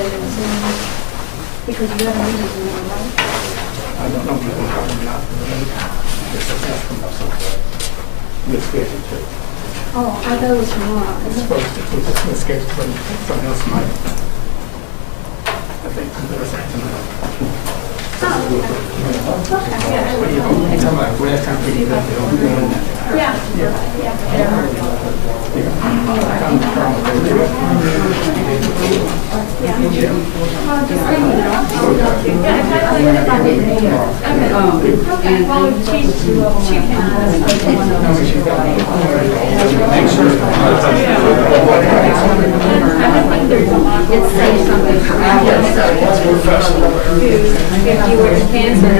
say it soon, because you got a meeting tomorrow, right? I don't know if you can come or not. We're scheduled to. Oh, I thought it was tomorrow. It's supposed to, we're scheduled for something else tonight. I think Thursday tonight. Oh, okay. You're talking about where that time people that they don't do that. Yeah. If you were to cancel.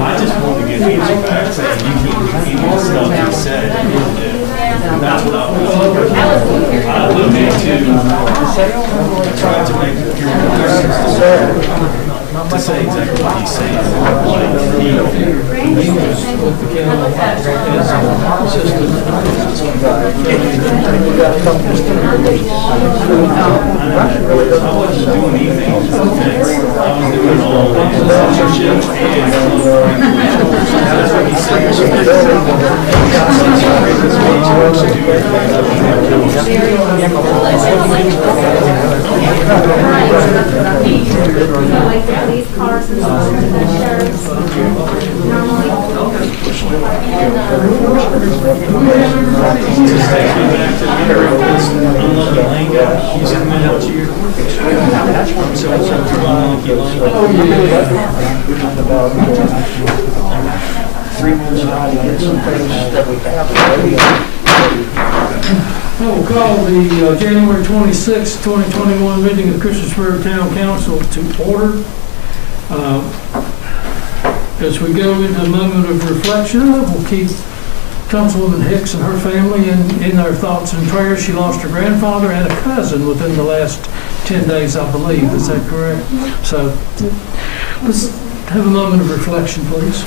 I just want to get answer back saying you can stuff you said. That's what I was looking to try to make to say exactly what he's saying. I wasn't doing anything. I was doing all the censorship that's what he said. Like the police cars and stuff, and the sheriffs, normally. I will call the January 26, 2021 meeting of the Christiansburg Town Council to order. As we go into a moment of reflection, we'll keep Councilwoman Hicks and her family in our thoughts and prayers. She lost her grandfather and a cousin within the last 10 days, I believe. Is that correct? So let's have a moment of reflection, please.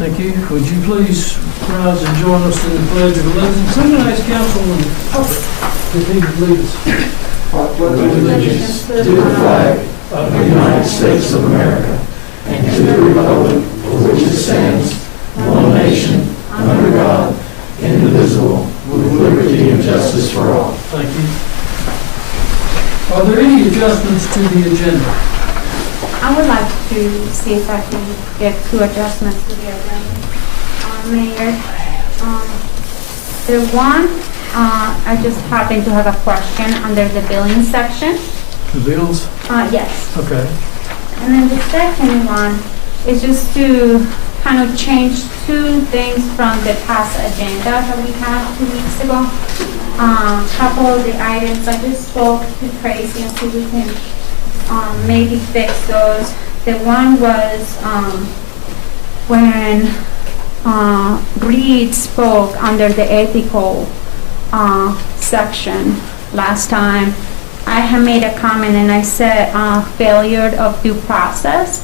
Thank you. Would you please rise and join us in the Pledge of Allegiance? I'm going to ask Councilman Hubbard if he would lead us. I pledge allegiance to the flag of the United States of America and to the republic for which it stands, one nation, under God, indivisible, with liberty and justice for all. Thank you. Are there any adjustments to the agenda? I would like to see if I can get 2 adjustments to the agenda. Mayor, the one, I just happen to have a question under the billing section. The bills? Yes. Okay. And then the second one is just to kind of change 2 things from the past agenda that we had 2 weeks ago. Couple of the items, I just spoke to Tracy and see if we can maybe fix those. The one was when Reed spoke under the ethical section last time. I had made a comment and I said failure of due process,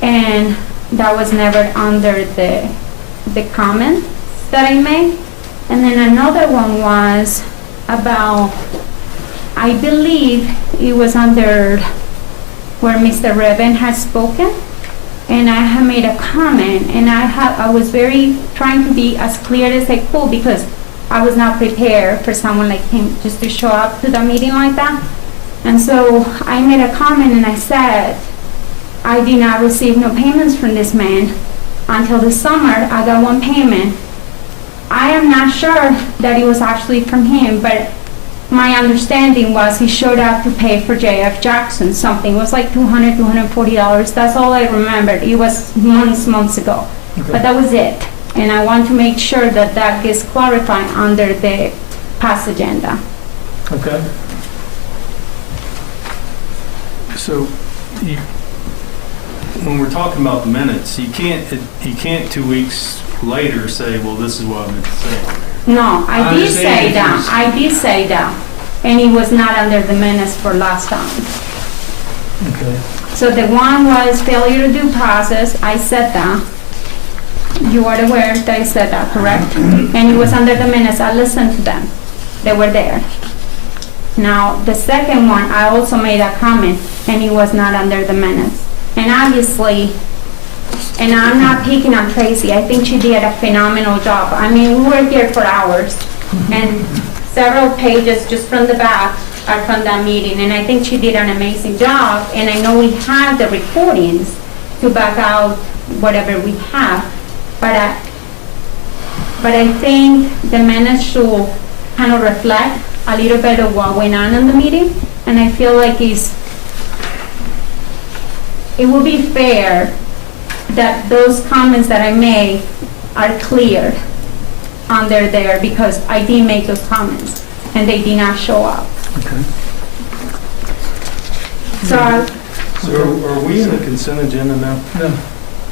and that was never under the comment that I made. And then another one was about, I believe it was under where Mr. Reven has spoken, and I have made a comment, and I was very trying to be as clear as I could because I was not prepared for someone like him just to show up to the meeting like that. And so I made a comment and I said, I did not receive no payments from this man until the summer, I got one payment. I am not sure that it was actually from him, but my understanding was he showed up to pay for JF Jackson something. It was like $200, $240. That's all I remembered. It was months ago. But that was it. And I want to make sure that that gets clarified under the past agenda. Okay. So, when we're talking about the minutes, you can't 2 weeks later say, well, this is what I meant to say. No, I did say understand. that. I did say that. And it was not under the minutes for last time. Okay. So the one was failure to due process. I said that. You are aware that I said that, correct? And it was under the minutes. I listened to them. They were there. Now, the second one, I also made a comment, and it was not under the minutes. And obviously, and I'm not picking on Tracy, I think she did a phenomenal job. I mean, we were here for hours, and several pages just from the back are from that meeting, and I think she did an amazing job, and I know we have the recordings to back out whatever we have, but I think the minutes should kind of reflect a little bit of what went on in the meeting, and I feel like it would be fair that those comments that I made are cleared under there, because I did make those comments and they did not show up. Okay. So, So, are we in the consent agenda now? No,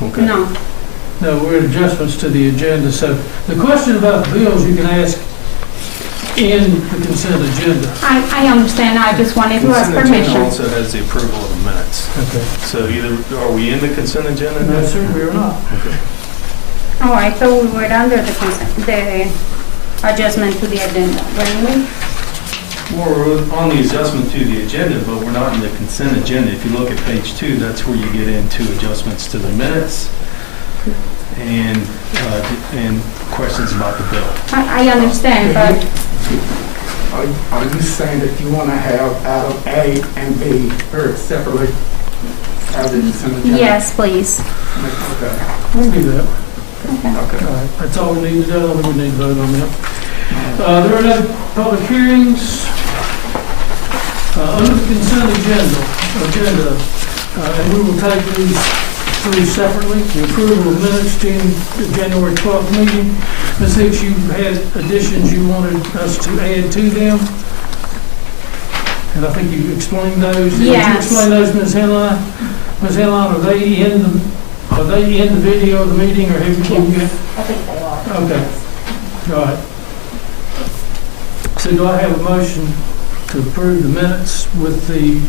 Okay. no, we're in adjustments to the agenda. So the question about the bills you can ask in the consent agenda. I understand, I just wanted to ask Consent agenda permission. also has the approval of the minutes. Okay. So either, are we in the consent agenda now? No, sir, we are not. Okay. Oh, I thought we were under the consent, the adjustment to the agenda, weren't we? Well, we're on the adjustment to the agenda, but we're not in the consent agenda. If you look at page 2, that's where you get into adjustments to the minutes and questions about the bill. I understand, but Are you saying that you want to have item A and B heard separately as a consent agenda? yes, please. Okay. We'll do that. Okay. Okay. All right, that's all we need to do. I don't think we need to vote on that. There are no public hearings. Under the consent agenda, and we will take these three separately. The approval of minutes to the January 12th meeting. Ms. Hicks, you had additions you wanted us to add to them. And I think you explained those. Did you Yes. explain those, Ms. Henline? Ms. Henline, are they in the video of the meeting, or have you? I think they are. Okay. All right. So do I have a motion to approve the minutes with the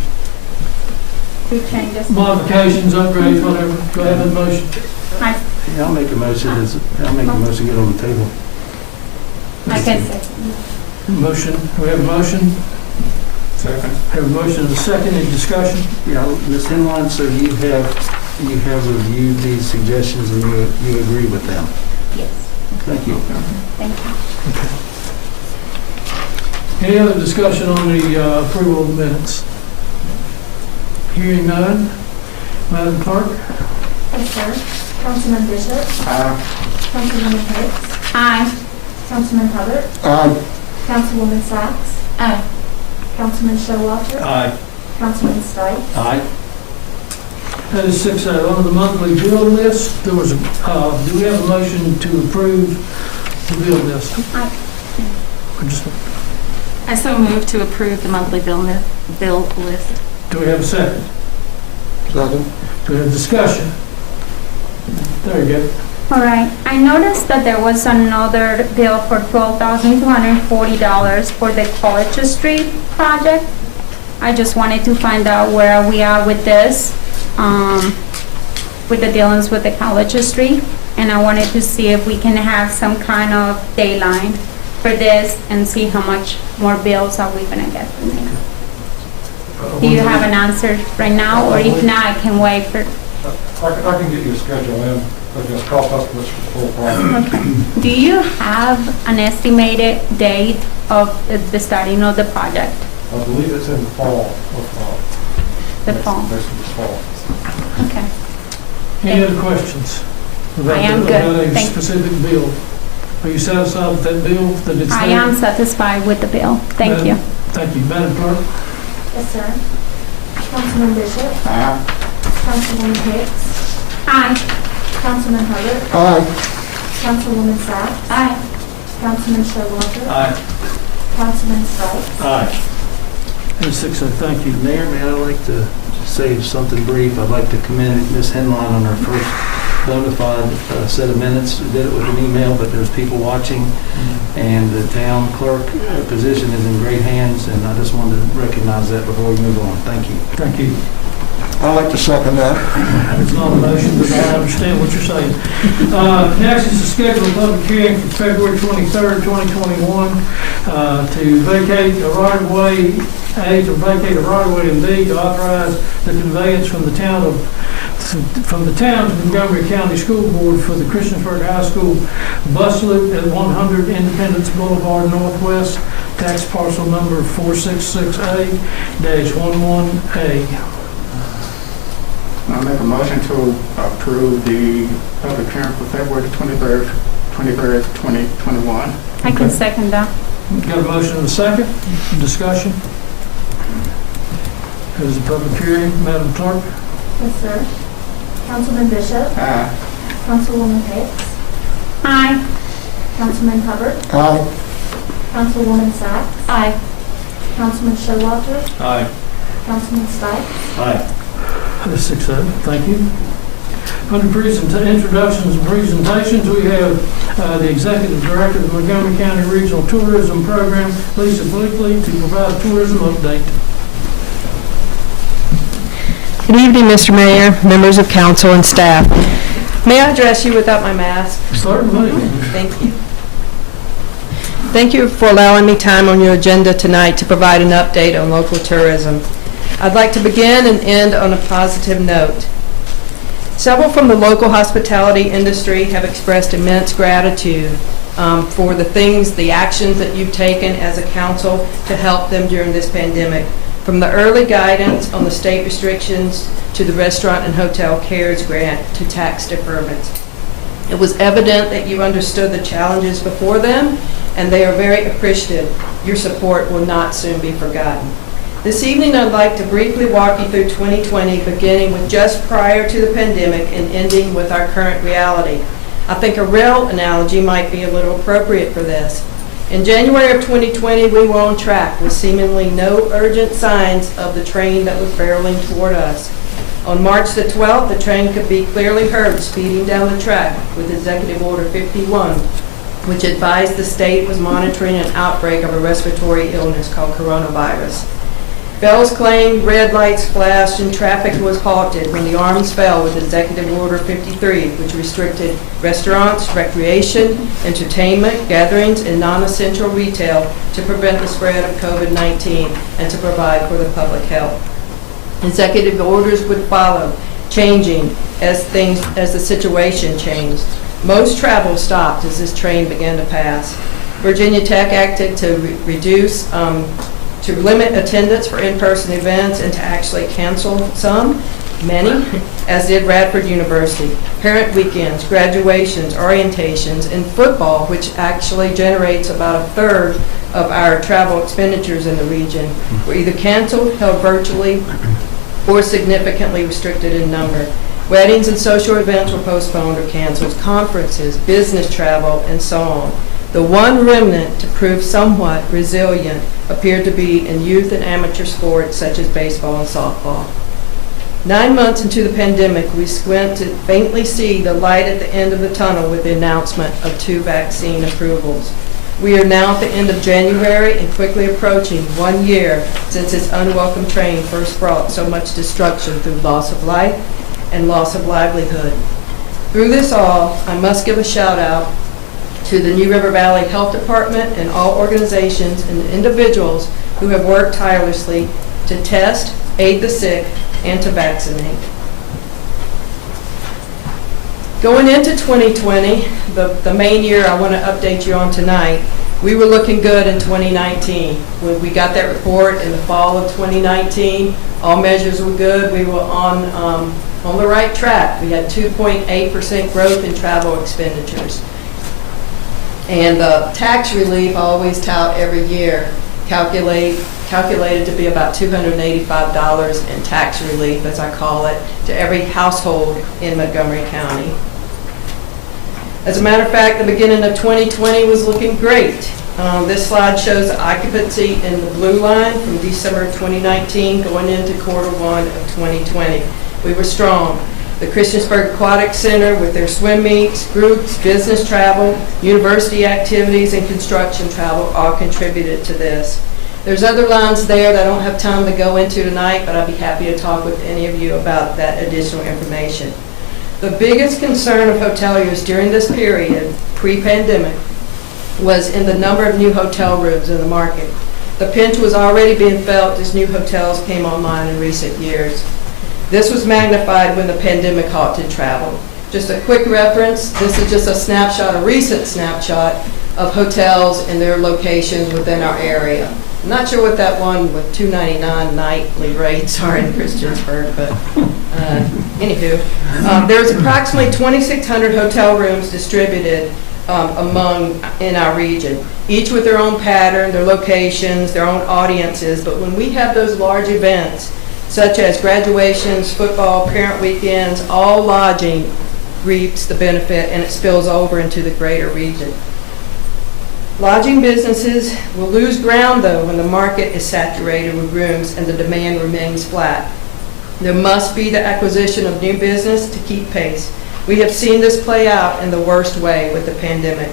Two changes. modifications, upgrades, whatever? Do I have a motion? Yeah, I'll make a motion, get on the table. I can say. Motion, we have a motion, Second. have a motion and a second, any discussion? Yeah, Ms. Henline, so you have reviewed these suggestions and you agree with them? Yes. Thank you. Thank you. Any other discussion on the approval of the minutes? Hearing none. Madam Clerk? Yes, sir. Councilman Bishop, Councilwoman Hicks, Aye. Councilman Hubbard, Aye. Councilwoman Sacks, Aye. Councilman Showalter, Aye. Councilman Stites. Aye. That is 6-0. On the monthly bill list, there was a, do we have a motion to approve the bill list? Aye. Or just- I so move to approve the monthly bill list. Do we have a second? Second. Do we have discussion? There you go. All right, I noticed that there was another bill for $12,240 for the College Street project. I just wanted to find out where we are with this, with the dealings with the College Street. And I wanted to see if we can have some kind of deadline for this and see how much more bills are we gonna get from there. Do you have an answer right now, or if not, I can wait for, I can get you a schedule in, but just cost estimates for the full project. do you have an estimated date of the starting of the project? I believe it's in the fall The fall? This is fall. Okay. Any other questions? About I am the- good. About a Thank- specific bill. Are you satisfied with that bill, that it's there? I am satisfied with the bill. Thank you. Thank you. Madam Clerk? Yes, sir. Councilman Bishop, Aye. Councilwoman Hicks, Aye. Councilman Hubbard, Aye. Councilwoman Sacks, Aye. Councilman Showalter, Aye. Councilman Stipes. Aye. And 6-0, thank you. Mayor, may I like to say something brief? I'd like to commend Ms. Henline on her first bona fide set of minutes. We did it with an email, but there's people watching, and the town clerk position is in great hands, and I just wanted to recognize that before we move on. Thank you. Thank you. I'd like to second that. It's not a motion, but I understand what you're saying. Next is to schedule a public hearing for February 23rd, 2021, to vacate a right-of-way, A, to vacate a right-of-way, and B, to authorize the conveyance from the town to Montgomery County School Board for the Christiansburg High School bus loop at 100 Independence Boulevard Northwest, tax parcel number 466A-11A. I'll make a motion to approve the public hearing for February 23rd, 2021. I can second that. Got a motion and a second. Discussion. There's a public hearing. Madam Clerk? Yes, sir. Councilman Bishop, Aye. Councilwoman Hicks, Aye. Councilman Hubbard, Aye. Councilwoman Sacks, Aye. Councilman Showalter, Aye. Councilman Stipes. Aye. 6-0, thank you. Under introductions and presentations, we have the Executive Director of the Montgomery County Regional Tourism Program, Lisa Bleakley, to provide a tourism update. Good evening, Mr. Mayor, members of council, and staff. May I address you without my mask? Certainly. Thank you. Thank you for allowing me time on your agenda tonight to provide an update on local tourism. I'd like to begin and end on a positive note. Several from the local hospitality industry have expressed immense gratitude for the actions that you've taken as a council to help them during this pandemic. From the early guidance on the state restrictions to the restaurant and hotel CARES grant to tax deferments. It was evident that you understood the challenges before them, and they are very appreciative. Your support will not soon be forgotten. This evening, I'd like to briefly walk you through 2020, beginning with just prior to the pandemic and ending with our current reality. I think a rail analogy might be a little appropriate for this. In January of 2020, we were on track with seemingly no urgent signs of the train that was barreling toward us. On March the 12th, the train could be clearly heard speeding down the track with Executive Order 51, which advised the state was monitoring an outbreak of a respiratory illness called coronavirus. Bells clanged, red lights flashed, and traffic was halted when the arms fell with Executive Order 53, which restricted restaurants, recreation, entertainment, gatherings, and non-essential retail to prevent the spread of COVID-19 and to provide for the public health. Executive orders would follow, changing as the situation changed. Most travel stopped as this train began to pass. Virginia Tech acted to to limit attendance for in-person events and to actually cancel many, as did Radford University. Parent weekends, graduations, orientations, and football, which actually generates about a third of our travel expenditures in the region, were either canceled, held virtually, or significantly restricted in number. Weddings and social events were postponed or canceled, conferences, business travel, and so on. The one remnant to prove somewhat resilient appeared to be in youth and amateur sports such as baseball and softball. 9 months into the pandemic, we squint to faintly see the light at the end of the tunnel with the announcement of 2 vaccine approvals. We are now at the end of January and quickly approaching 1 year since this unwelcome train first brought so much destruction through loss of life and loss of livelihood. Through this all, I must give a shout out to the New River Valley Health Department and all organizations and individuals who have worked tirelessly to test, aid the sick, and to vaccinate. Going into 2020, the main year I want to update you on tonight, we were looking good in 2019. When we got that report in the fall of 2019, all measures were good. We were on On the right track, we had 2.8% growth in travel expenditures. And the tax relief, I always tout every year, calculated to be about $285 in tax relief, as I call it, to every household in Montgomery County. As a matter of fact, the beginning of 2020 was looking great. This slide shows occupancy in the blue line from December 2019 going into Q1 of 2020. We were strong. The Christiansburg Aquatic Center with their swim meets, groups, business travel, university activities, and construction travel all contributed to this. There's other lines there that I don't have time to go into tonight, but I'd be happy to talk with any of you about that additional information. The biggest concern of hoteliers during this period, pre-pandemic, was in the number of new hotel rooms in the market. The pinch was already being felt as new hotels came online in recent years. This was magnified when the pandemic halted travel. Just a quick reference, this is just a snapshot, a recent snapshot of hotels and their locations within our area. I'm not sure what that one with $299 nightly rates are in Christiansburg, but anywho. There's approximately 2,600 hotel rooms distributed in our region, each with their own pattern, their locations, their own audiences. But when we have those large events, such as graduations, football, parent weekends, all lodging reaps the benefit, and it spills over into the greater region. Lodging businesses will lose ground, though, when the market is saturated with rooms and the demand remains flat. There must be the acquisition of new business to keep pace. We have seen this play out in the worst way with the pandemic.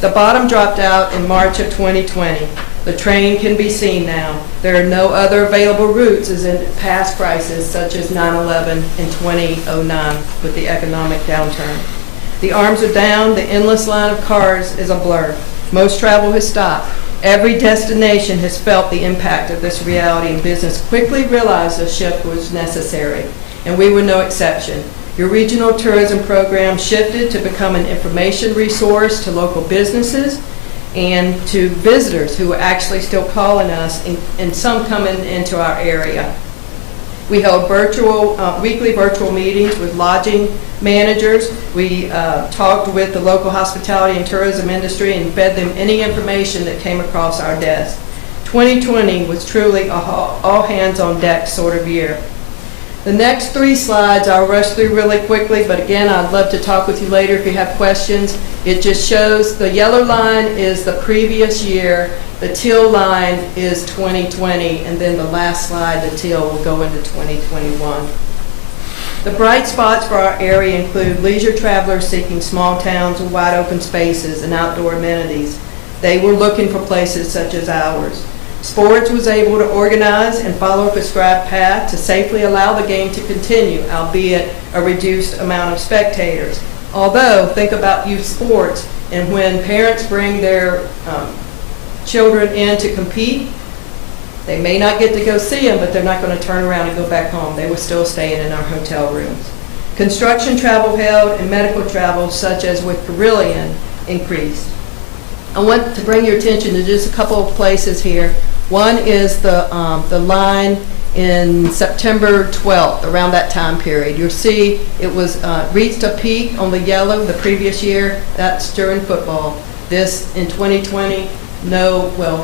The bottom dropped out in March of 2020. The train can be seen now. There are no other available routes as in past crises such as 9/11 and 2009 with the economic downturn. The arms are down. The endless line of cars is a blur. Most travel has stopped. Every destination has felt the impact of this reality, and business quickly realized a shift was necessary, and we were no exception. Your regional tourism program shifted to become an information resource to local businesses and to visitors who are actually still calling us and some coming into our area. We held weekly virtual meetings with lodging managers. We talked with the local hospitality and tourism industry and fed them any information that came across our desk. 2020 was truly a all hands on deck sort of year. The next 3 slides I'll rush through really quickly, but again, I'd love to talk with you later if you have questions. It just shows the yellow line is the previous year, the teal line is 2020, and then the last slide, the teal, will go into 2021. The bright spots for our area include leisure travelers seeking small towns with wide open spaces and outdoor amenities. They were looking for places such as ours. Sports was able to organize and follow a prescribed path to safely allow the game to continue, albeit a reduced amount of spectators. Although, think about youth sports, and when parents bring their children in to compete, they may not get to go see them, but they're not going to turn around and go back home. They were still staying in our hotel rooms. Construction travel held and medical travel, such as with Carillion, increased. I want to bring your attention to just a couple of places here. One is the line in September 12th, around that time period. You'll see it was reached a peak on the yellow the previous year. That's during football. This in 2020,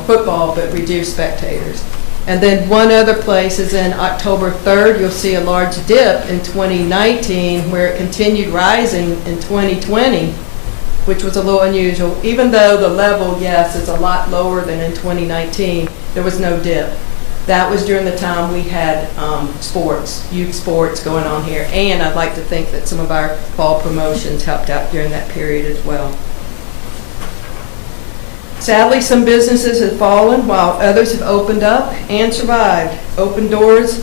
football, but reduced spectators. And then one other place is in October 3rd. You'll see a large dip in 2019 where it continued rising in 2020, which was a little unusual. Even though the level, yes, is a lot lower than in 2019, there was no dip. That was during the time we had youth sports going on here. And I'd like to think that some of our fall promotions helped out during that period as well. Sadly, some businesses have fallen while others have opened up and survived. Open doors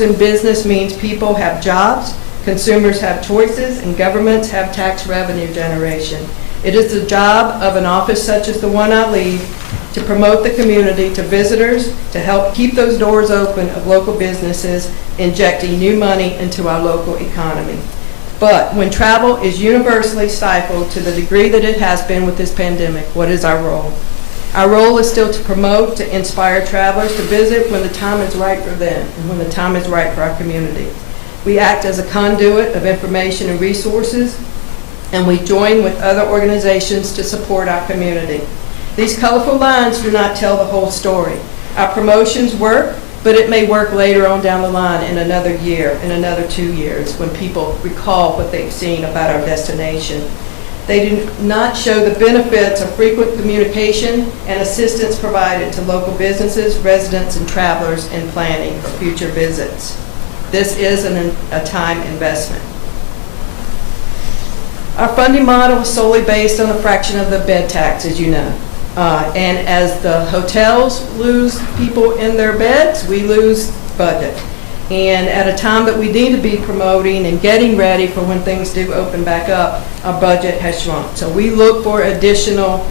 in business means people have jobs, consumers have choices, and governments have tax revenue generation. It is the job of an office such as the one I lead to promote the community to visitors, to help keep those doors open of local businesses, injecting new money into our local economy. But when travel is universally stifled to the degree that it has been with this pandemic, what is our role? Our role is still to promote, to inspire travelers to visit when the time is right for them and when the time is right for our community. We act as a conduit of information and resources, and we join with other organizations to support our community. These colorful lines do not tell the whole story. Our promotions work, but it may work later on down the line in another year, in another 2 years, when people recall what they've seen about our destination. They do not show the benefits of frequent communication and assistance provided to local businesses, residents, and travelers in planning for future visits. This is a time investment. Our funding model is solely based on a fraction of the bed tax, as you know. And as the hotels lose people in their beds, we lose budget. And at a time that we need to be promoting and getting ready for when things do open back up, our budget has shrunk. So we look for additional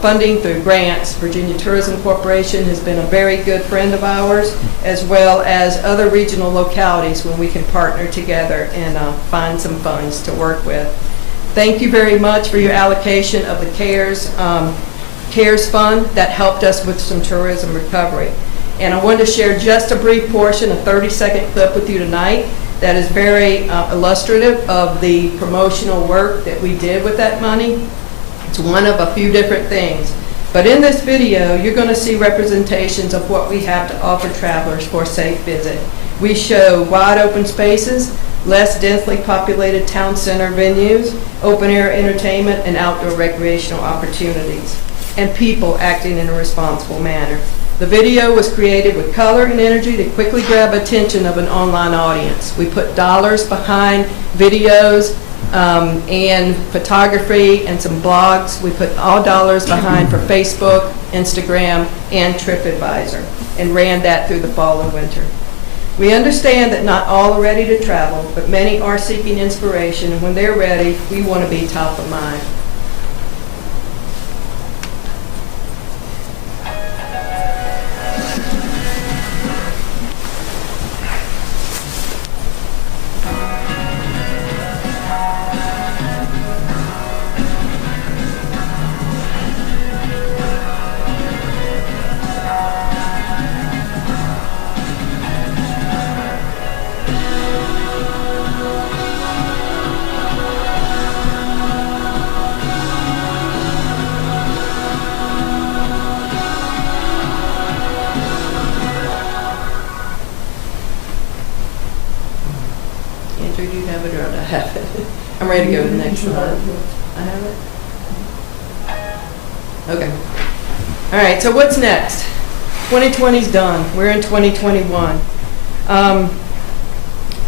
funding through grants. Virginia Tourism Corporation has been a very good friend of ours, as well as other regional localities when we can partner together and find some funds to work with. Thank you very much for your allocation of the CARES Fund that helped us with some tourism recovery. And I wanted to share just a brief portion, a 30-second clip with you tonight that is very illustrative of the promotional work that we did with that money. It's one of a few different things. But in this video, you're going to see representations of what we have to offer travelers for a safe visit. We show wide open spaces, less densely populated town center venues, open air entertainment, and outdoor recreational opportunities, and people acting in a responsible manner. The video was created with color and energy to quickly grab attention of an online audience. We put dollars behind videos and photography and some blogs. We put all dollars behind for Facebook, Instagram, and TripAdvisor, and ran that through the fall and winter. We understand that not all are ready to travel, but many are seeking inspiration, and when they're ready, we want to be top of mind. Andrew, do you have it or do I have it? I'm ready to go to the next slide. I have it? Okay. All right, so what's next? 2020's done. We're in 2021.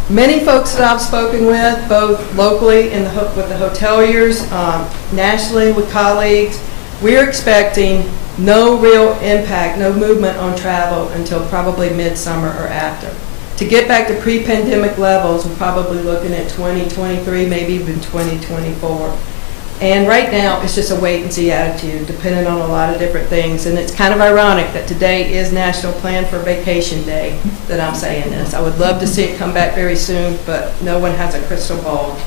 Many folks that I've spoken with, both locally with the hoteliers, nationally with colleagues, we're expecting no real impact, no movement on travel until probably midsummer or after. To get back to pre-pandemic levels, we're probably looking at 2023, maybe even 2024. And right now, it's just a wait-and-see attitude, depending on a lot of different things. And it's kind of ironic that today is National Plan for Vacation Day that I'm saying this. I would love to see it come back very soon, but no one has a crystal ball.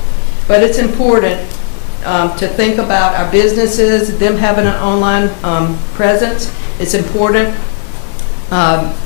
But it's important to think about our businesses, them having an online presence. It's important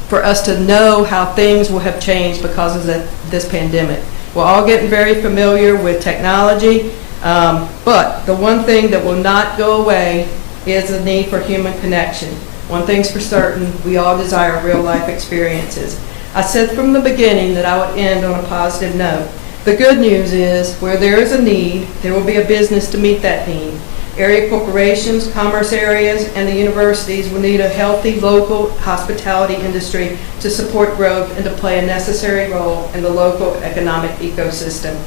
for us to know how things will have changed because of this pandemic. We're all getting very familiar with technology, but the one thing that will not go away is the need for human connection. One thing's for certain, we all desire real-life experiences. I said from the beginning that I would end on a positive note. The good news is, where there is a need, there will be a business to meet that need. Area corporations, commerce areas, and the universities will need a healthy local hospitality industry to support growth and to play a necessary role in the local economic ecosystem.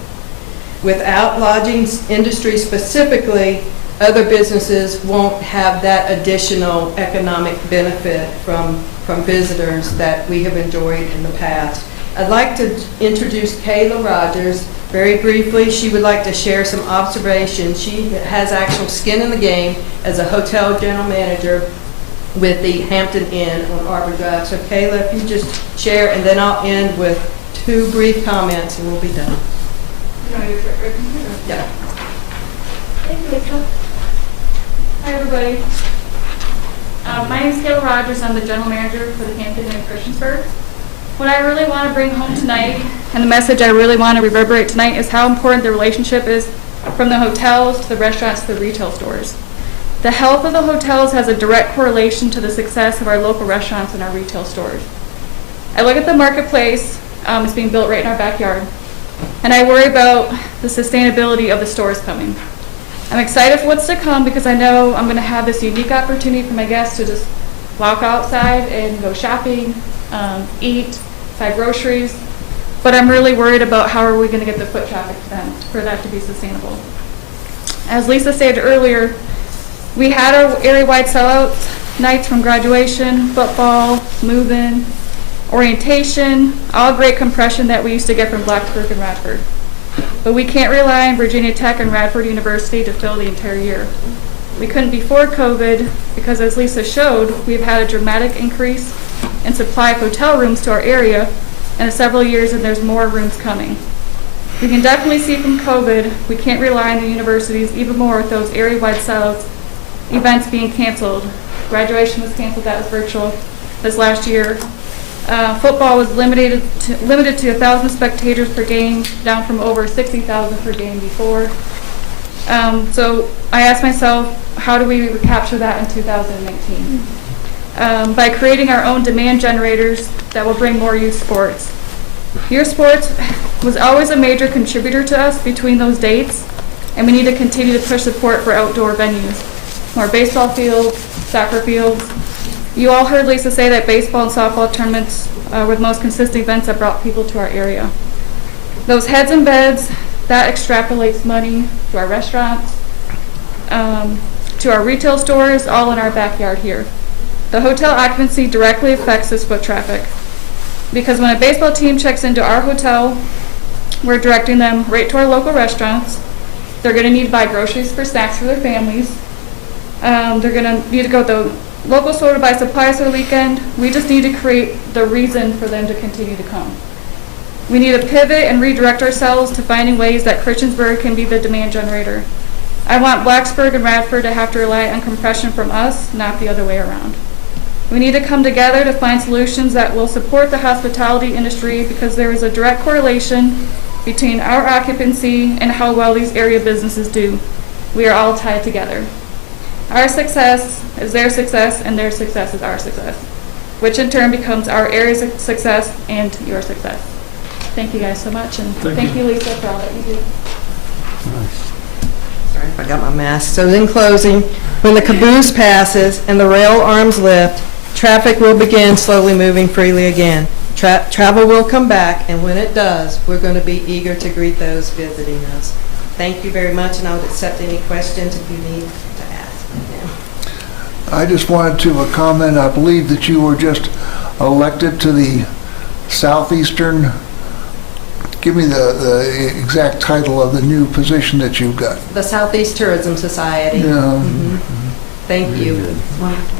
Without lodging industry specifically, other businesses won't have that additional economic benefit from visitors that we have enjoyed in the past. I'd like to introduce Kayla Rogers. Very briefly, she would like to share some observations. She has actual skin in the game as a hotel general manager with the Hampton Inn on Arbor Drive. So Kayla, if you just share, and then I'll end with 2 brief comments and we'll be done. Yeah. Thank you, Rachel. Hi, everybody. My name is Kayla Rogers. I'm the general manager for the Hampton Inn in Christiansburg. What I really want to bring home tonight And the message I really want to reverberate tonight is how important the relationship is from the hotels to the restaurants to the retail stores. The health of the hotels has a direct correlation to the success of our local restaurants and our retail stores. I look at the marketplace, it's being built right in our backyard, and I worry about the sustainability of the stores coming. I'm excited for what's to come because I know I'm going to have this unique opportunity for my guests to just walk outside and go shopping, eat, buy groceries, but I'm really worried about how are we going to get the foot traffic to them for that to be sustainable. As Lisa said earlier, we had our area-wide sellouts, nights from graduation, football, move-in, orientation, all great compression that we used to get from Blacksburg and Radford. But we can't rely on Virginia Tech and Radford University to fill the entire year. We couldn't before COVID because, as Lisa showed, we've had a dramatic increase in supply of hotel rooms to our area in several years, and there's more rooms coming. We can definitely see from COVID, we can't rely on the universities even more with those area-wide sellouts, events being canceled. Graduation was canceled, that was virtual this last year. Football was limited to 1,000 spectators per game, down from over 60,000 per game before. So I asked myself, how do we recapture that in 2019? By creating our own demand generators that will bring more youth sports. Youth sports was always a major contributor to us between those dates, and we need to continue to push support for outdoor venues. More baseball fields, soccer fields. You all heard Lisa say that baseball and softball tournaments were the most consistent events that brought people to our area. Those heads and beds, that extrapolates money to our restaurants, to our retail stores, all in our backyard here. The hotel occupancy directly affects this foot traffic because when a baseball team checks into our hotel, we're directing them right to our local restaurants. They're going to need to buy groceries for snacks for their families. They're going to need to go to the local store to buy supplies for the weekend. We just need to create the reason for them to continue to come. We need to pivot and redirect ourselves to finding ways that Christiansburg can be the demand generator. I want Blacksburg and Radford to have to rely on compression from us, not the other way around. We need to come together to find solutions that will support the hospitality industry because there is a direct correlation between our occupancy and how well these area businesses do. We are all tied together. Our success is their success, and their success is our success, which in turn becomes our area's success and your success. Thank you guys so much, and thank you, Lisa, for all that you do. Sorry if I got my mask. So in closing, when the caboose passes and the rail arms lift, traffic will begin slowly moving freely again. Travel will come back, and when it does, we're going to be eager to greet those visiting us. Thank you very much, and I would accept any questions if you need to ask. I just wanted to comment. I believe that you were just elected to the Southeastern. Give me the exact title of the new position that you've got. The Southeast Tourism Society. Yeah. Mm-hmm. Thank you. You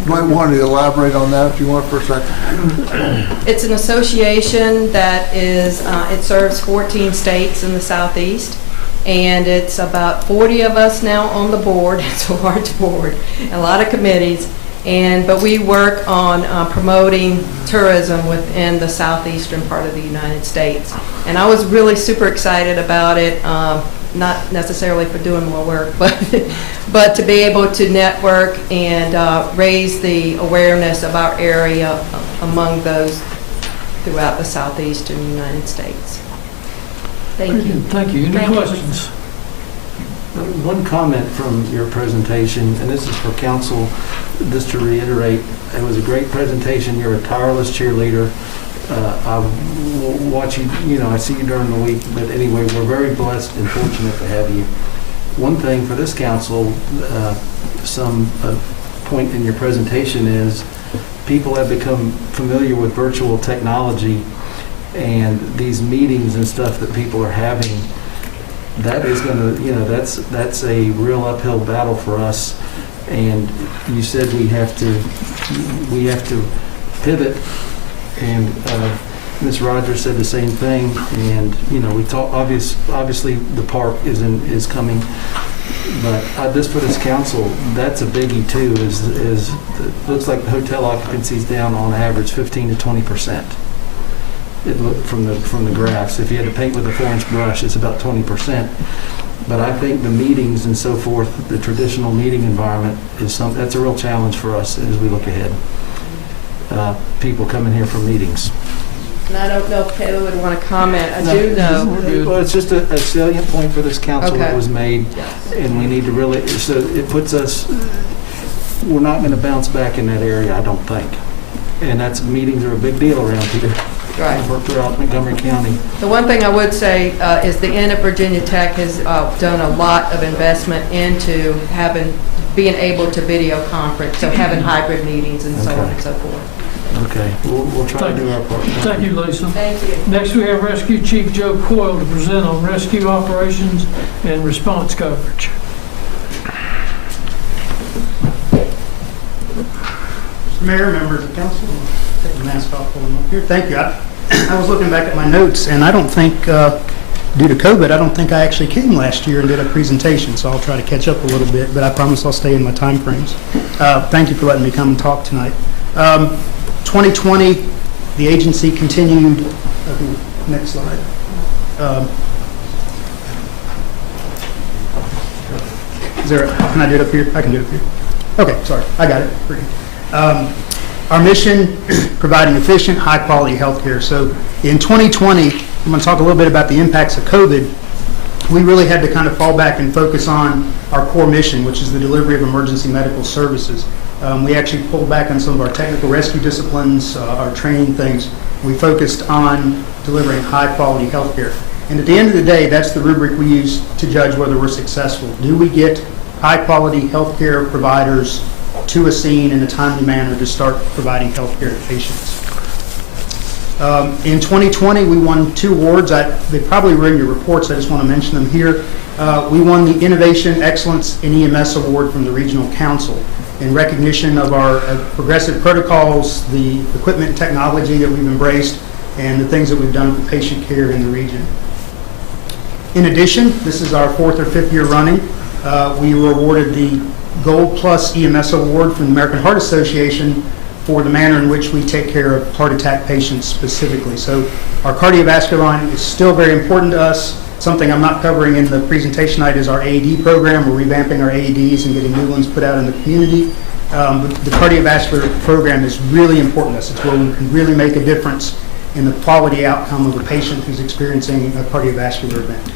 might want to elaborate on that if you want for a second. It's an association that is, it serves 14 states in the Southeast, and it's about 40 of us now on the board. It's a large board, a lot of committees, but we work on promoting tourism within the southeastern part of the United States. And I was really super excited about it, not necessarily for doing more work, but to be able to network and raise the awareness of our area among those throughout the southeastern United States. Thank you. Thank you. Any questions? One comment from your presentation, and this is for council, just to reiterate, it was a great presentation. You're a tireless cheerleader. I watch you, I see you during the week, but anyway, we're very blessed and fortunate to have you. One thing for this council, some point in your presentation is people have become familiar with virtual technology and these meetings and stuff that people are having. That is going to, that's a real uphill battle for us. And you said we have to pivot. And Ms. Rogers said the same thing. And we talk. Obviously, the park is coming. But just for this council, that's a biggie too. It looks like the hotel occupancy is down on average 15 to 20%. it looked from the graphs. If you had to paint with a 4-inch brush, it's about 20%. But I think the meetings and so forth, the traditional meeting environment that's a real challenge for us as we look ahead. People coming here for meetings. And I don't know if Kayla would want to comment. I do know. Well, it's just a salient point for this council that Okay. was made, and we need to really, so it puts us, we're not going to bounce back in that area, I don't think. And meetings are a big deal around here. Right. Throughout Montgomery County. The one thing I would say is the Inn at Virginia Tech has done a lot of investment into being able to video conference, so having hybrid meetings and so on and so forth. Okay, we'll try to do our part. Thank you, Lisa. Thank you. Next, we have Rescue Chief Joe Coyle to present on rescue operations and response coverage. Mr. Mayor, members of council, I'll take the mask off while I'm up here. Thank you. I was looking back at my notes, and I don't think, due to COVID, I don't think I actually came last year and did a presentation, so I'll try to catch up a little bit, but I promise I'll stay in my time frames. Thank you for letting me come and talk tonight. 2020, the agency continued, next slide. Can I do it up here? I can do it up here. Okay, sorry, I got it. Our mission, providing efficient, high-quality healthcare. So in 2020, I'm going to talk a little bit about the impacts of COVID. We really had to kind of fall back and focus on our core mission, which is the delivery of emergency medical services. We actually pulled back on some of our technical rescue disciplines, our training things. We focused on delivering high-quality healthcare. And at the end of the day, that's the rubric we use to judge whether we're successful. Do we get high-quality healthcare providers to a scene in a timely manner to start providing health care to patients? In 2020, we won 2 awards. They probably were in your reports. I just want to mention them here. We won the Innovation Excellence in EMS Award from the Regional Council in recognition of our progressive protocols, the equipment and technology that we've embraced, and the things that we've done for patient care in the region. In addition, this is our 4th or 5th year running. We were awarded the Gold Plus EMS Award from the American Heart Association for the manner in which we take care of heart attack patients specifically. So our cardiovascular line is still very important to us. Something I'm not covering in the presentation tonight is our AED program. We're revamping our AEDs and getting new ones put out in the community. But the cardiovascular program is really important to us. It's where we can really make a difference in the quality outcome of a patient who's experiencing a cardiovascular event.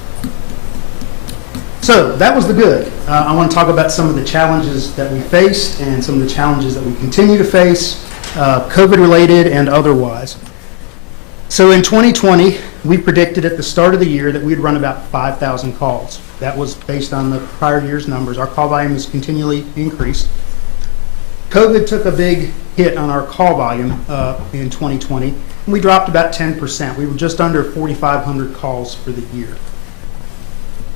So that was the good. I want to talk about some of the challenges that we faced and some of the challenges that we continue to face, COVID-related and otherwise. So in 2020, we predicted at the start of the year that we'd run about 5,000 calls. That was based on the prior year's numbers. Our call volume has continually increased. COVID took a big hit on our call volume in 2020, and we dropped about 10%. We were just under 4,500 calls for the year.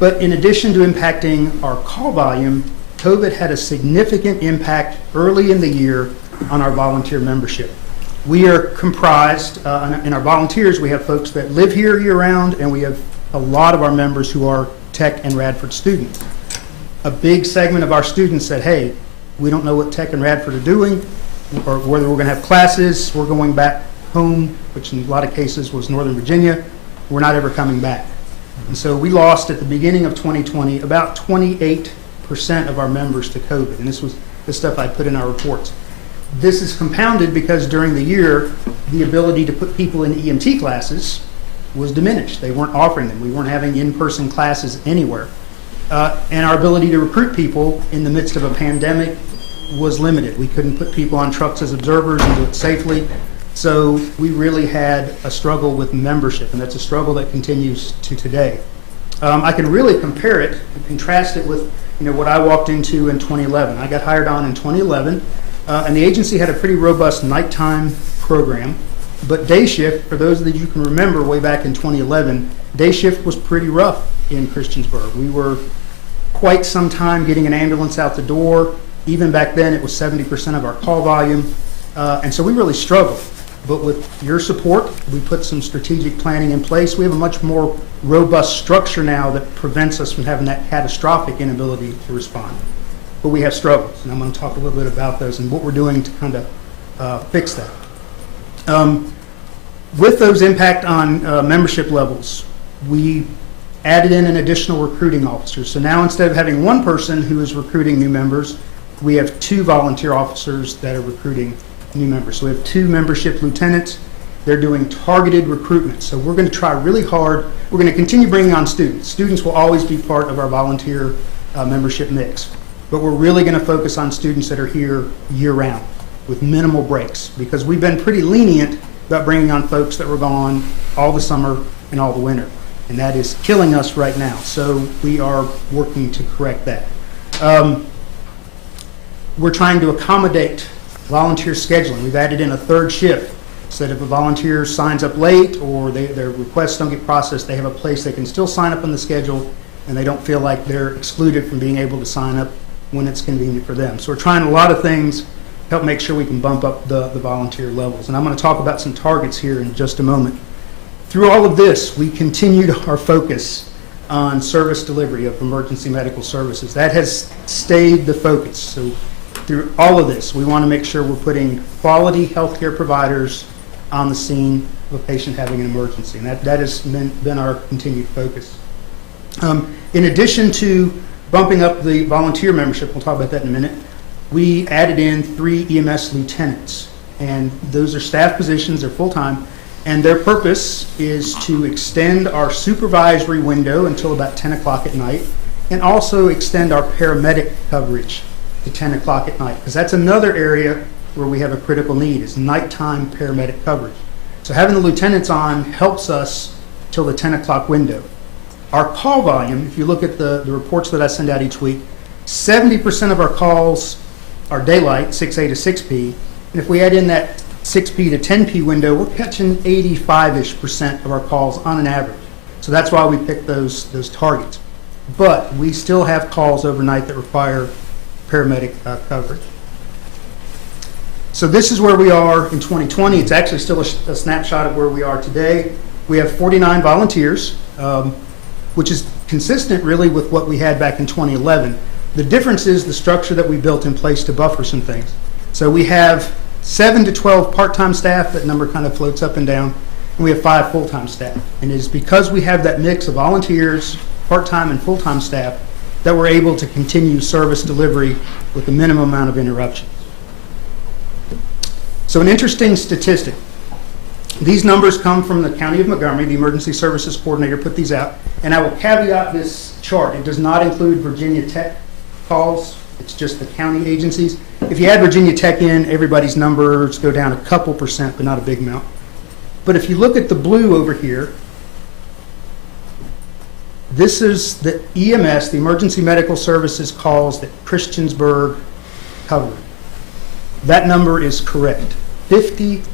But in addition to impacting our call volume, COVID had a significant impact early in the year on our volunteer membership. We are comprised, in our volunteers, we have folks that live here year-round, and we have a lot of our members who are Tech and Radford students. A big segment of our students said, hey, we don't know what Tech and Radford are doing, or whether we're going to have classes, we're going back home, which in a lot of cases was Northern Virginia, we're not ever coming back. And so we lost at the beginning of 2020 about 28% of our members to COVID. And this was the stuff I put in our reports. This is compounded because during the year, the ability to put people in EMT classes was diminished. They weren't offering them. We weren't having in-person classes anywhere. And our ability to recruit people in the midst of a pandemic was limited. We couldn't put people on trucks as observers and do it safely. So we really had a struggle with membership, and that's a struggle that continues to today. I can really compare it and contrast it with what I walked into in 2011. I got hired on in 2011, and the agency had a pretty robust nighttime program, but day shift, for those that you can remember way back in 2011, day shift was pretty rough in Christiansburg. We were quite some time getting an ambulance out the door. Even back then, it was 70% of our call volume, and so we really struggled. But with your support, we put some strategic planning in place. We have a much more robust structure now that prevents us from having that catastrophic inability to respond. But we have struggles, and I'm going to talk a little bit about those and what we're doing to kind of fix that. With those impact on membership levels, we added in an additional recruiting officer. So now instead of having one person who is recruiting new members, we have 2 volunteer officers that are recruiting new members. So we have 2 membership lieutenants. They're doing targeted recruitment. So we're going to try really hard. We're going to continue bringing on students. Students will always be part of our volunteer membership mix. But we're really going to focus on students that are here year-round with minimal breaks, because we've been pretty lenient about bringing on folks that were gone all the summer and all the winter. And that is killing us right now. So we are working to correct that. We're trying to accommodate volunteer scheduling. We've added in a 3rd shift, so that if a volunteer signs up late or their requests don't get processed, they have a place they can still sign up on the schedule, and they don't feel like they're excluded from being able to sign up when it's convenient for them. So we're trying a lot of things to help make sure we can bump up the volunteer levels. And I'm going to talk about some targets here in just a moment. Through all of this, we continued our focus on service delivery of emergency medical services. That has stayed the focus. So through all of this, we want to make sure we're putting quality healthcare providers on the scene of a patient having an emergency. And that has been our continued focus. In addition to bumping up the volunteer membership, we'll talk about that in a minute, we added in 3 EMS lieutenants. And those are staff positions, they're full-time, and their purpose is to extend our supervisory window until about 10 o'clock at night, and also extend our paramedic coverage to 10 o'clock at night, because that's another area where we have a critical need, is nighttime paramedic coverage. So having the lieutenants on helps us till the 10 o'clock window. Our call volume, if you look at the reports that I send out each week, 70% of our calls are daylight, 6A to 6P, and if we add in that 6P to 10P window, we're catching 85-ish% of our calls on an average. So that's why we picked those targets. But we still have calls overnight that require paramedic coverage. So this is where we are in 2020. It's actually still a snapshot of where we are today. We have 49 volunteers, which is consistent really with what we had back in 2011. The difference is the structure that we built in place to buffer some things. So we have 7 to 12 part-time staff. That number kind of floats up and down. And we have 5 full-time staff. And it is because we have that mix of volunteers, part-time and full-time staff, that we're able to continue service delivery with the minimum amount of interruptions. So an interesting statistic. These numbers come from the County of Montgomery. The Emergency Services Coordinator put these out. And I will caveat this chart. It does not include Virginia Tech calls. It's just the county agencies. If you add Virginia Tech in, everybody's numbers go down a couple percent, but not a big amount. But if you look at the blue over here, this is the EMS, the Emergency Medical Services calls that Christiansburg covered. That number is correct. 50%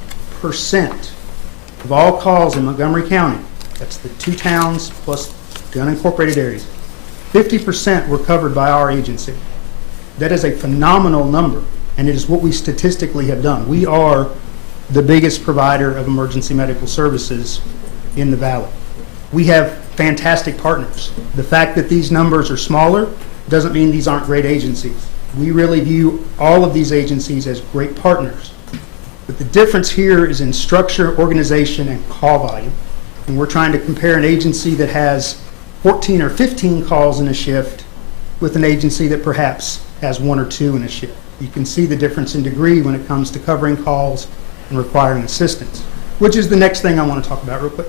of all calls in Montgomery County, that's the 2 towns plus the unincorporated areas, 50% were covered by our agency. That is a phenomenal number, and it is what we statistically have done. We are the biggest provider of emergency medical services in the valley. We have fantastic partners. The fact that these numbers are smaller doesn't mean these aren't great agencies. We really view all of these agencies as great partners. But the difference here is in structure, organization, and call volume. And we're trying to compare an agency that has 14 or 15 calls in a shift with an agency that perhaps has 1 or 2 in a shift. You can see the difference in degree when it comes to covering calls and requiring assistance, which is the next thing I want to talk about real quick.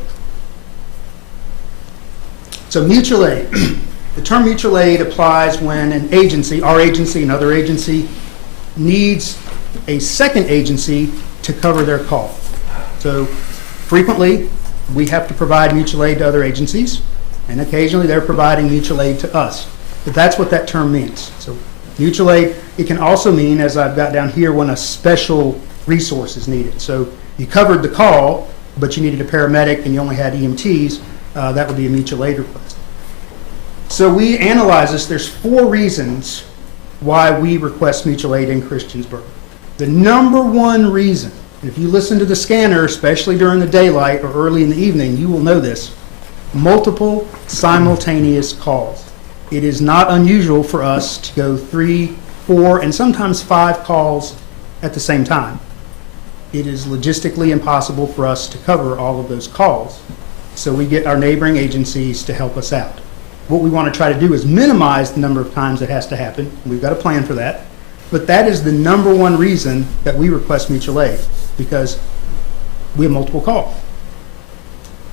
So mutual aid. The term mutual aid applies when an agency, our agency, another agency, needs a second agency to cover their call. So frequently, we have to provide mutual aid to other agencies, and occasionally they're providing mutual aid to us. But that's what that term means. So mutual aid, it can also mean, as I've got down here, when a special resource is needed. So you covered the call, but you needed a paramedic and you only had EMTs, that would be a mutual aid request. So we analyze this. There's 4 reasons why we request mutual aid in Christiansburg. The number one reason, and if you listen to the scanner, especially during the daylight or early in the evening, you will know this, multiple simultaneous calls. It is not unusual for us to go 3, 4, and sometimes 5 calls at the same time. it is logistically impossible for us to cover all of those calls. So we get our neighboring agencies to help us out. What we want to try to do is minimize the number of times it has to happen. We've got a plan for that. But that is the number one reason that we request mutual aid, because we have multiple calls.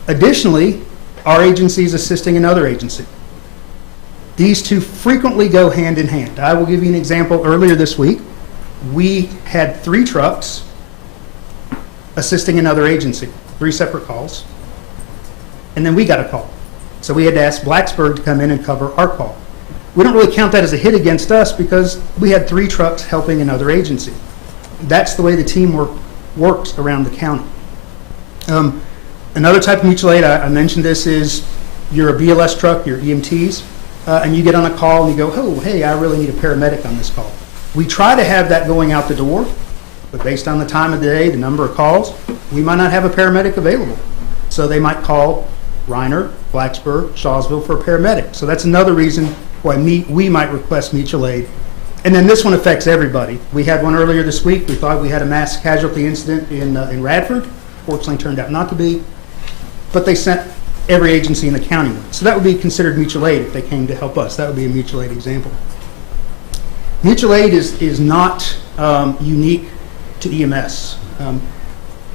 Additionally, our agency is assisting another agency. These two frequently go hand in hand. I will give you an example. Earlier this week, we had 3 trucks assisting another agency, 3 separate calls, and then we got a call. So we had to ask Blacksburg to come in and cover our call. We don't really count that as a hit against us because we had 3 trucks helping another agency. That's the way the teamwork works around the county. Another type of mutual aid, I mentioned this, is you're a BLS truck, you're EMTs, and you get on a call and you go, oh, hey, I really need a paramedic on this call. We try to have that going out the door, but based on the time of the day, the number of calls, we might not have a paramedic available. So they might call Reiner, Blacksburg, Shawsville for a paramedic. So that's another reason why we might request mutual aid. And then this one affects everybody. We had one earlier this week. We thought we had a mass casualty incident in Radford. Fortunately, turned out not to be. But they sent every agency in the county. So that would be considered mutual aid if they came to help us. That would be a mutual aid example. Mutual aid is not unique to EMS.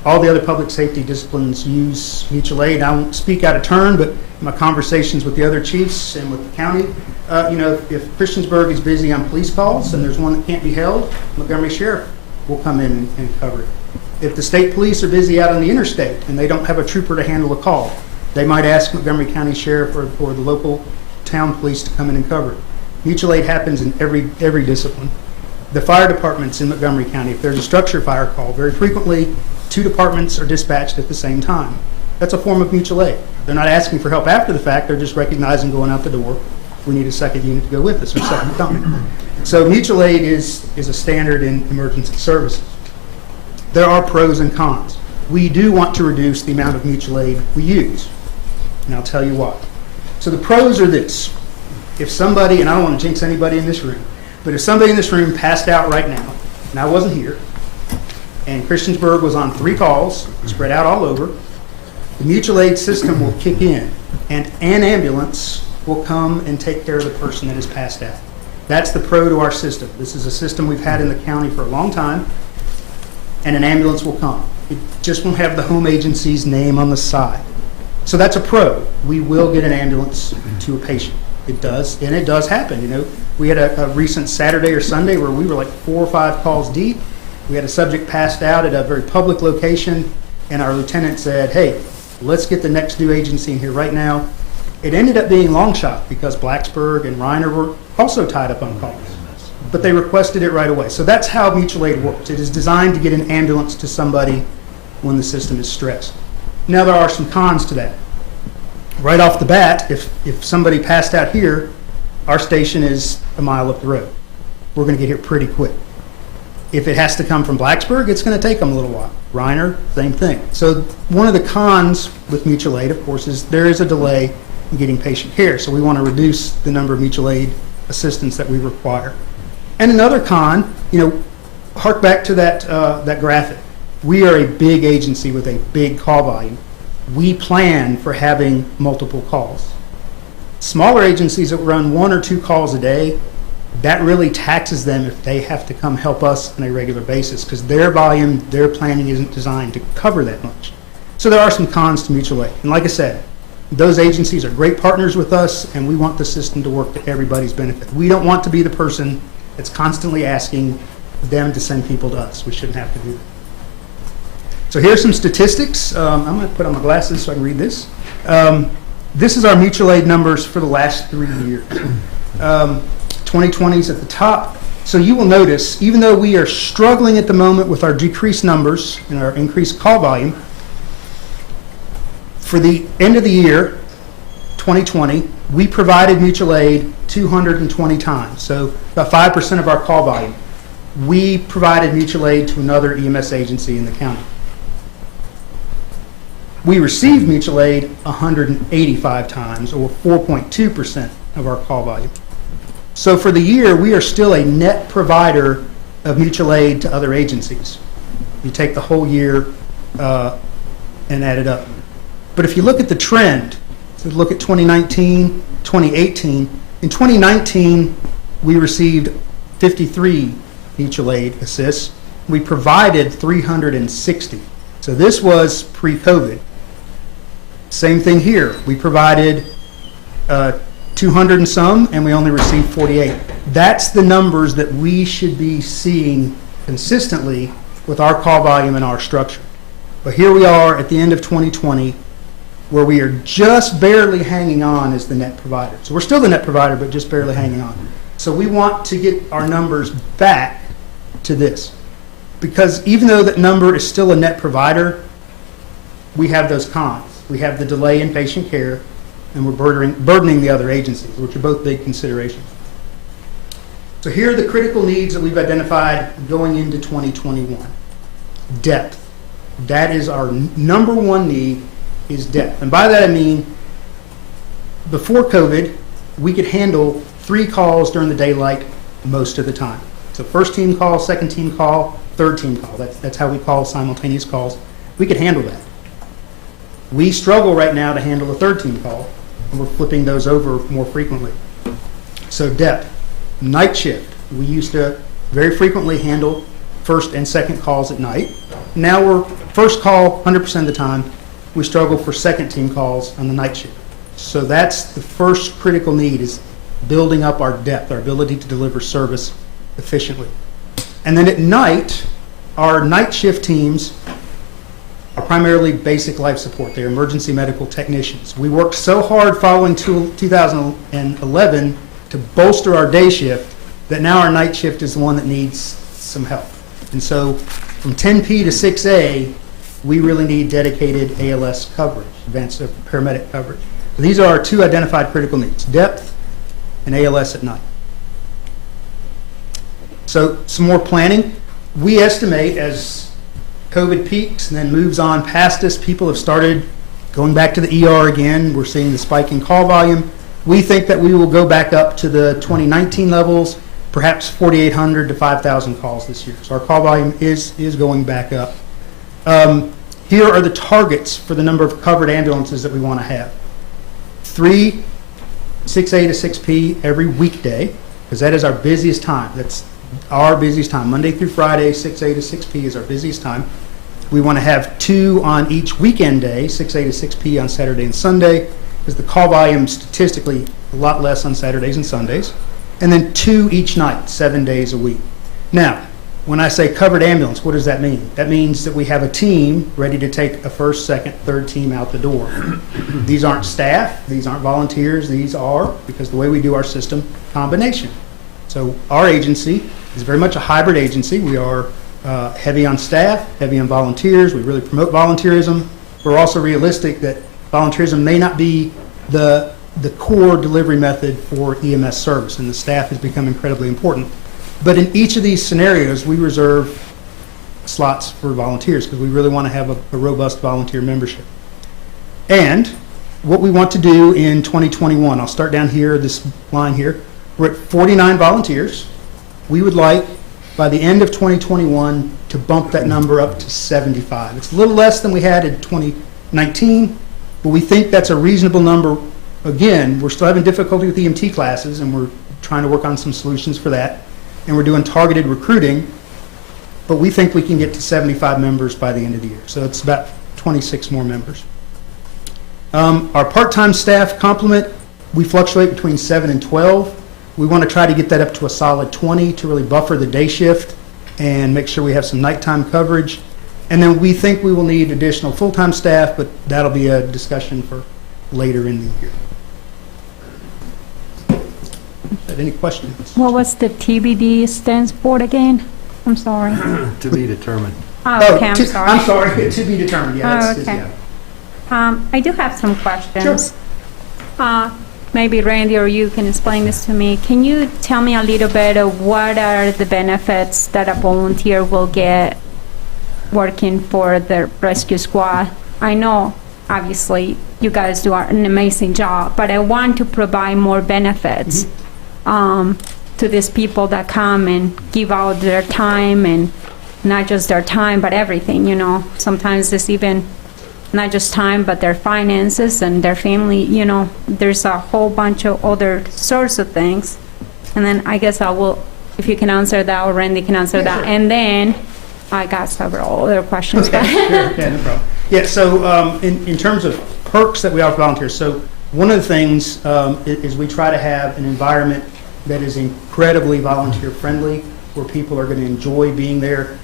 All the other public safety disciplines use mutual aid. I won't speak out of turn, but in my conversations with the other chiefs and with the county, if Christiansburg is busy on police calls and there's one that can't be held, Montgomery Sheriff will come in and cover it. If the state police are busy out on the interstate and they don't have a trooper to handle a call, they might ask Montgomery County Sheriff or the local town police to come in and cover it. Mutual aid happens in every discipline. The fire departments in Montgomery County, if there's a structure fire call, very frequently 2 departments are dispatched at the same time. That's a form of mutual aid. They're not asking for help after the fact, they're just recognizing going out the door, we need a second unit to go with us or second company. So mutual aid is a standard in emergency services. There are pros and cons. We do want to reduce the amount of mutual aid we use, and I'll tell you why. So the pros are this. If somebody, and I don't want to jinx anybody in this room, but if somebody in this room passed out right now, and I wasn't here, and Christiansburg was on 3 calls, spread out all over, the mutual aid system will kick in, and an ambulance will come and take care of the person that is passed out. That's the pro to our system. This is a system we've had in the county for a long time, and an ambulance will come. It just won't have the home agency's name on the side. So that's a pro. We will get an ambulance to a patient. It does, and it does happen. We had a recent Saturday or Sunday where we were like 4 or 5 calls deep. We had a subject passed out at a very public location, and our lieutenant said, hey, let's get the next due agency in here right now. It ended up being long shot because Blacksburg and Reiner were also tied up on calls, but they requested it right away. So that's how mutual aid works. It is designed to get an ambulance to somebody when the system is stressed. Now there are some cons to that. Right off the bat, if somebody passed out here, our station is a mile up the road. We're going to get here pretty quick. If it has to come from Blacksburg, it's going to take them a little while. Reiner, same thing. So one of the cons with mutual aid, of course, is there is a delay in getting patient care. So we want to reduce the number of mutual aid assistance that we require. And another con, hark back to that graphic. We are a big agency with a big call volume. We plan for having multiple calls. Smaller agencies that run 1 or 2 calls a day, that really taxes them if they have to come help us on a regular basis because their volume, their planning isn't designed to cover that much. So there are some cons to mutual aid. And like I said, those agencies are great partners with us, and we want the system to work to everybody's benefit. We don't want to be the person that's constantly asking them to send people to us. We shouldn't have to do that. So here's some statistics. I'm going to put on my glasses so I can read this. This is our mutual aid numbers for the last 3 years. 2020 is at the top. So you will notice, even though we are struggling at the moment with our decreased numbers and our increased call volume, for the end of the year, 2020, we provided mutual aid 220 times. So about 5% of our call volume. We provided mutual aid to another EMS agency in the county. We received mutual aid 185 times, or 4.2% of our call volume. So for the year, we are still a net provider of mutual aid to other agencies. You take the whole year and add it up. But if you look at the trend, so look at 2019, 2018. In 2019, we received 53 mutual aid assists. We provided 360. So this was pre-COVID. Same thing here. We provided 200 and some, and we only received 48. That's the numbers that we should be seeing consistently with our call volume and our structure. But here we are at the end of 2020, where we are just barely hanging on as the net provider. So we're still the net provider, but just barely hanging on. So we want to get our numbers back to this. Because even though that number is still a net provider, we have those cons. We have the delay in patient care, and we're burdening the other agencies, which are both big considerations. So here are the critical needs that we've identified going into 2021. Depth. That is our number one need, is depth. And by that I mean, before COVID, we could handle 3 calls during the daylight most of the time. So first team call, second team call, third team call. That's how we call simultaneous calls. We could handle that. We struggle right now to handle a third team call, and we're flipping those over more frequently. So depth. Night shift. We used to very frequently handle first and second calls at night. Now we're first call 100% of the time. We struggle for second team calls on the night shift. So that's the first critical need, is building up our depth, our ability to deliver service efficiently. And then at night, our night shift teams are primarily basic life support. They're emergency medical technicians. We worked so hard following 2011 to bolster our day shift that now our night shift is the one that needs some help. And so from 10P to 6A, we really need dedicated ALS coverage, advanced paramedic coverage. So these are our 2 identified critical needs, depth and ALS at night. So some more planning. We estimate as COVID peaks and then moves on past us, people have started going back to the ER again. We're seeing the spike in call volume. We think that we will go back up to the 2019 levels, perhaps 4,800 to 5,000 calls this year. So our call volume is going back up. Here are the targets for the number of covered ambulances that we want to have. 3 6A to 6P every weekday, because that is our busiest time. That's our busiest time. Monday through Friday, 6A to 6P is our busiest time. We want to have 2 on each weekend day, 6A to 6P on Saturday and Sunday, because the call volume statistically a lot less on Saturdays and Sundays. And then 2 each night, 7 days a week. Now, when I say covered ambulance, what does that mean? That means that we have a team ready to take a first, second, third team out the door. These aren't staff, these aren't volunteers, these are, because the way we do our system, combination. So our agency is very much a hybrid agency. We are heavy on staff, heavy on volunteers. We really promote volunteerism. We're also realistic that volunteerism may not be the core delivery method for EMS service, and the staff has become incredibly important. But in each of these scenarios, we reserve slots for volunteers because we really want to have a robust volunteer membership. And what we want to do in 2021, I'll start down here, this line here. We're at 49 volunteers. We would like, by the end of 2021, to bump that number up to 75. It's a little less than we had in 2019, but we think that's a reasonable number. Again, we're still having difficulty with EMT classes, and we're trying to work on some solutions for that. And we're doing targeted recruiting, but we think we can get to 75 members by the end of the year. So it's about 26 more members. Our part-time staff complement, we fluctuate between 7 and 12. We want to try to get that up to a solid 20 to really buffer the day shift and make sure we have some nighttime coverage. And then we think we will need additional full-time staff, but that'll be a discussion for later in the year. Any questions? What was the TBD stands for again? I'm sorry. To be determined. Oh, okay, I'm sorry. I'm sorry, to be determined, yeah. Oh, okay. I do have some questions. Sure. Maybe Randy or you can explain this to me. Can you tell me a little bit of what are the benefits that a volunteer will get working for the rescue squad? I know, obviously, you guys do an amazing job, but I want to provide more benefits to these people that come and give out their time and not just their time, but everything, you know. Sometimes it's even not just time, but their finances and their family, you know. There's a whole bunch of other sorts of things. And then I guess I will, if you can answer that, or Randy can answer that. And then I got several other questions. Okay, sure. Yeah, no problem. Yeah, so in terms of perks that we offer volunteers, so one of the things is we try to have an environment that is incredibly volunteer-friendly, where people are going to enjoy being there.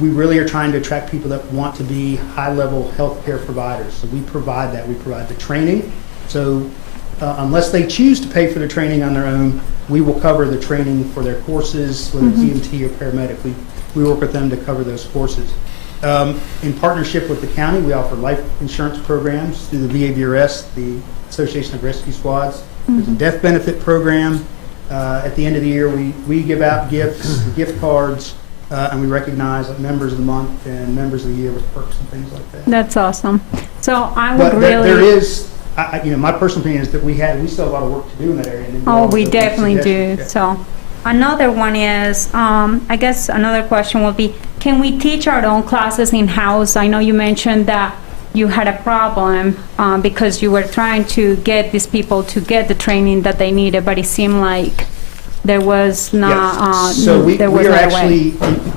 We really are trying to attract people that want to be high-level healthcare providers. So we provide that. We provide the training. So unless they choose to pay for the training on their own, we will cover the training for their courses, whether it's EMT or paramedic. We work with them to cover those courses. In partnership with the county, we offer life insurance programs through the VAVRS, the Association of Rescue Squads. There's a death benefit program. At the end of the year, we give out gifts, gift cards, and we recognize members of the month and members of the year with perks and things like that. That's awesome. So I would But really... there is, my personal opinion is that we still have a lot of work to do in that area. And Oh, we definitely do. Yeah. So another one is, I guess another question would be, can we teach our own classes in-house? I know you mentioned that you had a problem because you were trying to get these people to get the training that they needed, but it seemed like there was not, Yes. So we there was are not a way. actually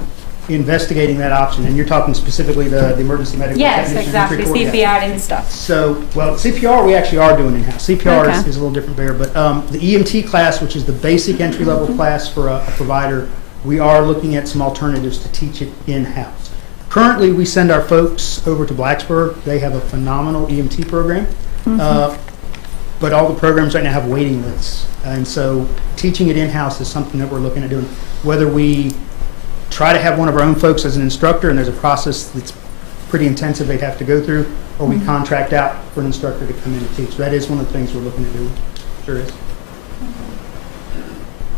investigating that option, and you're talking specifically the emergency medical Yes, technician exactly, entry course? Yeah. CPR and stuff. So, well, CPR we actually are doing in-house. CPR Okay. is a little different there, but the EMT class, which is the basic entry-level class for a provider, we are looking at some alternatives to teach it in-house. Currently, we send our folks over to Blacksburg. They have a phenomenal EMT program, but all the programs right now have waiting lists. And so teaching it in-house is something that we're looking at doing. Whether we try to have one of our own folks as an instructor, and there's a process that's pretty intensive they'd have to go through, or we contract out for an instructor to come in and teach. That is one of the things we're looking to do. Sure is.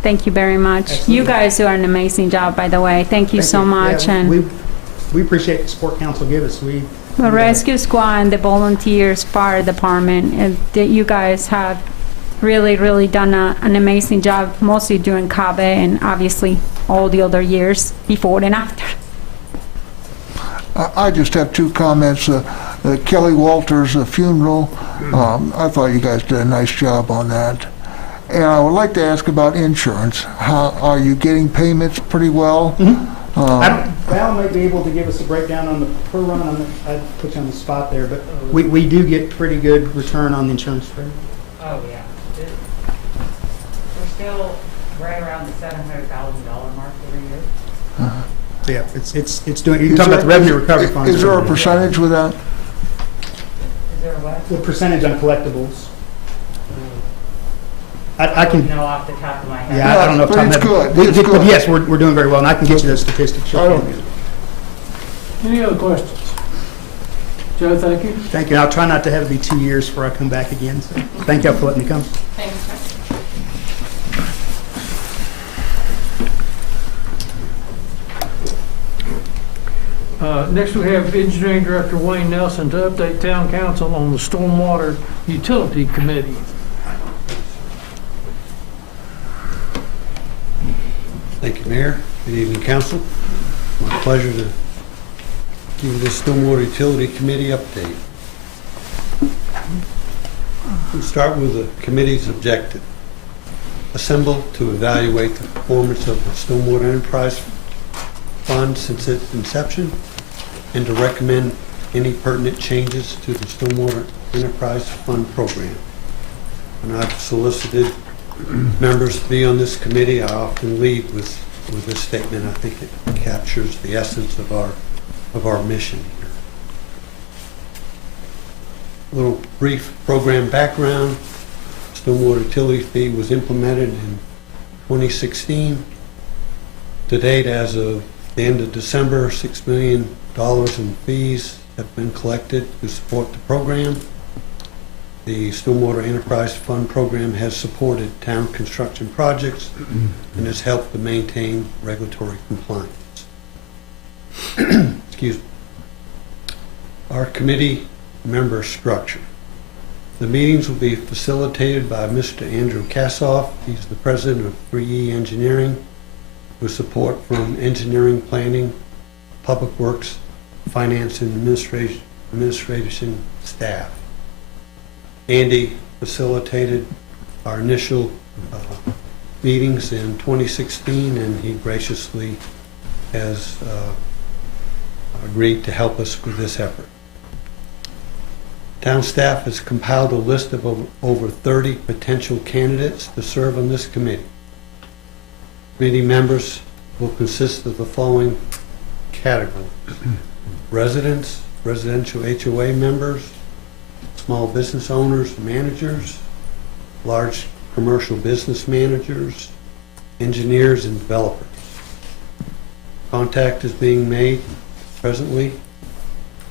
Thank you very much. Absolutely. You guys do an amazing job, by the way. Thank you so much. Yeah, And we appreciate the support council give us. the rescue squad and the volunteers, fire department, and that you guys have really done an amazing job, mostly during COVID and obviously all the other years before and after. I just have two comments. Kelly Walters' funeral, I thought you guys did a nice job on that. And I would like to ask about insurance. How are you getting payments pretty well? Val may be able to give us a breakdown on the per run. I'd put you on the spot there, but we do get pretty good return on the insurance rate. Oh, yeah. We're still right around the $700,000 mark every year. So yeah, it's doing. You can talk about the revenue recovery funds. Is there a percentage with that? Is there a what? The percentage on collectibles. I can. know off the top of my head. Yeah, I don't know if But it's good. It's good. But yes, we're doing very well, and I can get you those statistics. Any other questions? Joe, thank you. Thank you. And I'll try not to have it be 2 years before I come back again. So thank you all for letting me come. Thanks. Next, we have Engineering Director Wayne Nelson to update Town Council on the Stormwater Utility Committee. Thank you, Mayor. Good evening, Council. My pleasure to give you this Stormwater Utility Committee update. We'll start with the committee's objective. Assemble to evaluate the performance of the Stormwater Enterprise Fund since its inception and to recommend any pertinent changes to the Stormwater Enterprise Fund program. When I've solicited members to be on this committee, I often lead with this statement. I think it captures the essence of our mission here. A little brief program background. Stormwater utility fee was implemented in 2016. To date, as of the end of December, $6 million in fees have been collected to support the program. The Stormwater Enterprise Fund program has supported town construction projects and has helped to maintain regulatory compliance. Excuse me. Our committee member structure. The meetings will be facilitated by Mr. Andrew Kassoff. He's the president of 3E Engineering, with support from Engineering, Planning, Public Works, Finance and Administration staff. Andy facilitated our initial meetings in 2016, and he graciously has agreed to help us with this effort. Town staff has compiled a list of over 30 potential candidates to serve on this committee. Committee members will consist of the following categories: residents, residential HOA members, small business owners, managers, large commercial business managers, engineers, and developers. Contact is being made presently,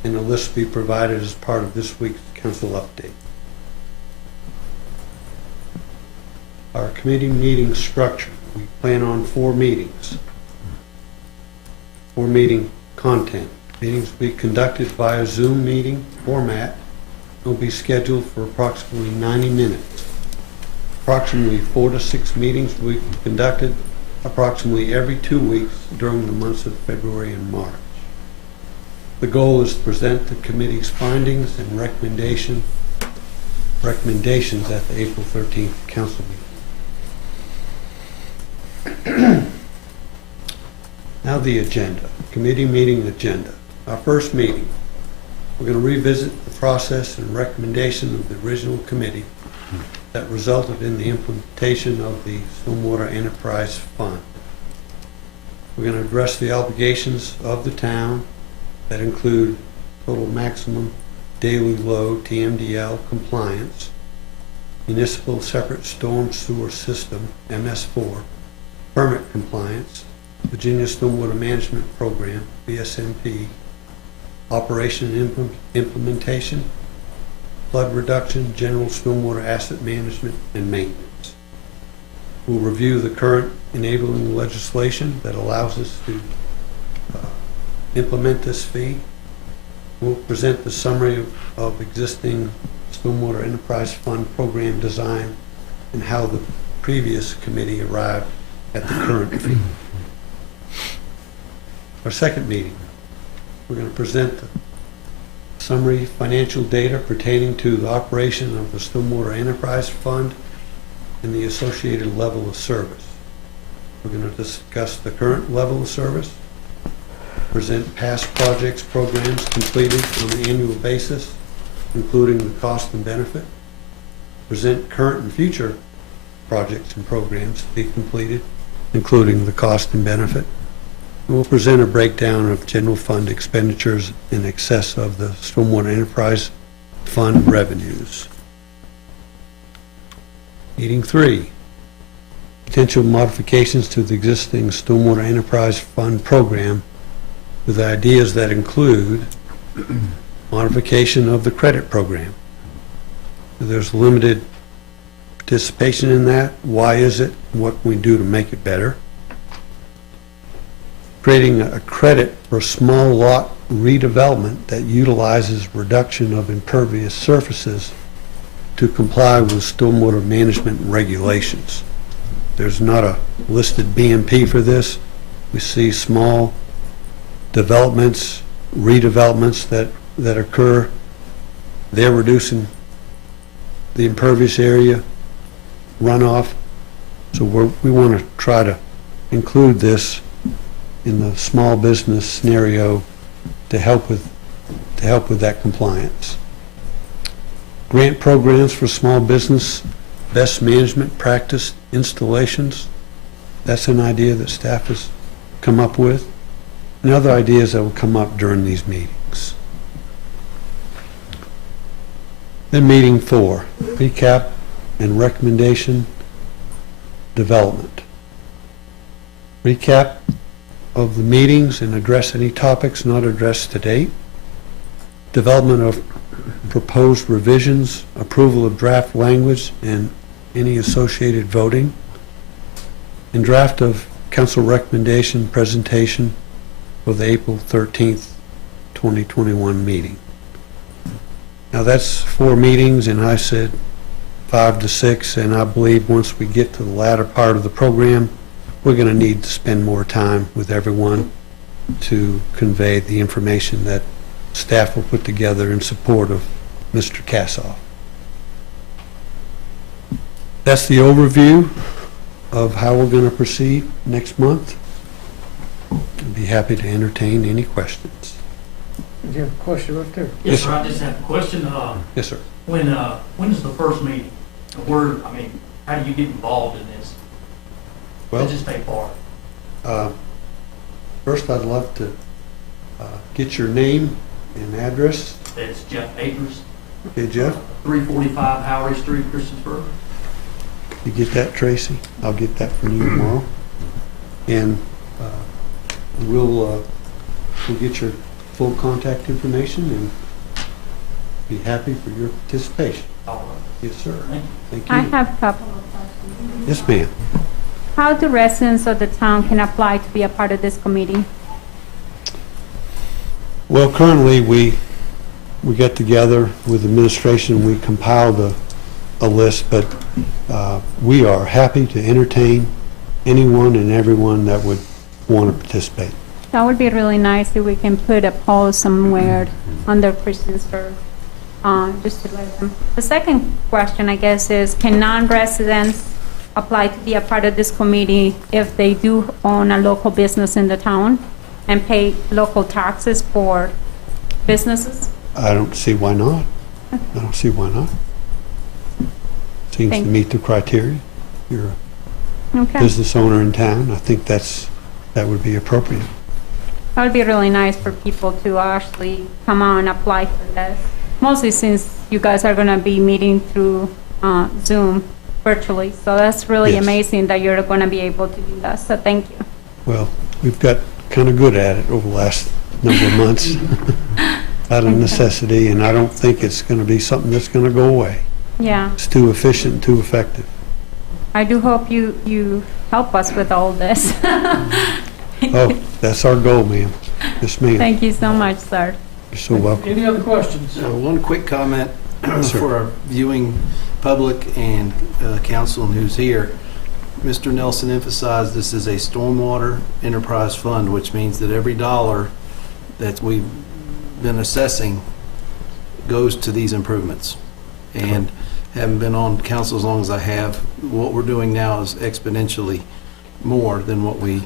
and a list will be provided as part of this week's council update. Our committee meeting structure: we plan on 4 meetings. 4 meeting content. Meetings will be conducted via Zoom meeting format. Will be scheduled for approximately 90 minutes. Approximately 4 to 6 meetings will be conducted approximately every 2 weeks during the months of February and March. The goal is to present the committee's findings and recommendations at the April 13th council meeting. Now the agenda, committee meeting agenda. Our first meeting, we're going to revisit the process and recommendation of the original committee that resulted in the implementation of the Stormwater Enterprise Fund. We're going to address the obligations of the town that include total maximum daily load, TMDL compliance, municipal separate storm sewer system, MS4, permit compliance, Virginia Stormwater Management Program, VSMP, operation and implementation, flood reduction, general stormwater asset management, and maintenance. We'll review the current enabling legislation that allows us to implement this fee. We'll present the summary of existing Stormwater Enterprise Fund program design and how the previous committee arrived at the current fee. Our second meeting, we're going to present the summary financial data pertaining to the operation of the Stormwater Enterprise Fund and the associated level of service. We're going to discuss the current level of service, present past projects, programs completed on an annual basis, including the cost and benefit, present current and future projects and programs to be completed, including the cost and benefit. And we'll present a breakdown of general fund expenditures in excess of the Stormwater Enterprise Fund revenues. Meeting 3, potential modifications to the existing Stormwater Enterprise Fund program with ideas that include modification of the credit program. There's limited participation in that. Why is it? What can we do to make it better? Creating a credit for small lot redevelopment that utilizes reduction of impervious surfaces to comply with stormwater management regulations. There's not a listed BMP for this. We see small developments, redevelopments that occur. They're reducing the impervious area runoff. So we want to try to include this in the small business scenario to help with that compliance. Grant programs for small business, best management practice installations. That's an idea that staff has come up with, and other ideas that will come up during these meetings. Then meeting 4, recap and recommendation development. Recap of the meetings and address any topics not addressed to date. Development of proposed revisions, approval of draft language and any associated voting, and draft of council recommendation presentation for the April 13th, 2021 meeting. Now that's 4 meetings, and I said 5 to 6, and I believe once we get to the latter part of the program, we're going to need to spend more time with everyone to convey the information that staff will put together in support of Mr. Kassoff. That's the overview of how we're going to proceed next month. I'd be happy to entertain any questions. You have a question right there? Yes, sir. I just have a question. Yes, sir. When is the first meeting? How do you get involved in this? Well, Just take part. First, I'd love to get your name and address. It's Jeff Akers, Okay, Jeff, 345 Howard Street, Christiansburg. you get that, Tracy? I'll get that from you tomorrow. And we'll get your full contact information and be happy for your participation. All right. Yes, sir. Thank I you. have a couple of questions. Yes, ma'am. How do residents of the town can apply to be a part of this committee? Well, currently, we get together with administration, we compiled a list, but we are happy to entertain anyone and everyone that would want to participate. That would be really nice if we can put a poll somewhere under Christiansburg, just to let them. The second question, I guess, is can non-residents apply to be a part of this committee if they do own a local business in the town and pay local taxes for businesses? I don't see why not. I don't see why not. Seems to meet the criteria. You're a Okay. business owner in town. I think that would be appropriate. That would be really nice for people to actually come on and apply for this. Mostly since you guys are going to be meeting through Zoom virtually. So that's really Yes. amazing that you're going to be able to do that. So thank you. Well, we've got kind of good at it over the last number of months out of necessity, and I don't think it's going to be something that's going to go away. Yeah. It's too efficient and too effective. I do hope you help us with all this. Oh, that's our goal, ma'am. Yes, ma'am. Thank you so much, sir. You're so welcome. Any other questions? One quick comment Sir. for our viewing public and council and who's here. Mr. Nelson emphasized this is a stormwater enterprise fund, which means that every dollar that we've been assessing goes to these improvements. And having been on council as long as I have, what we're doing now is exponentially more than what we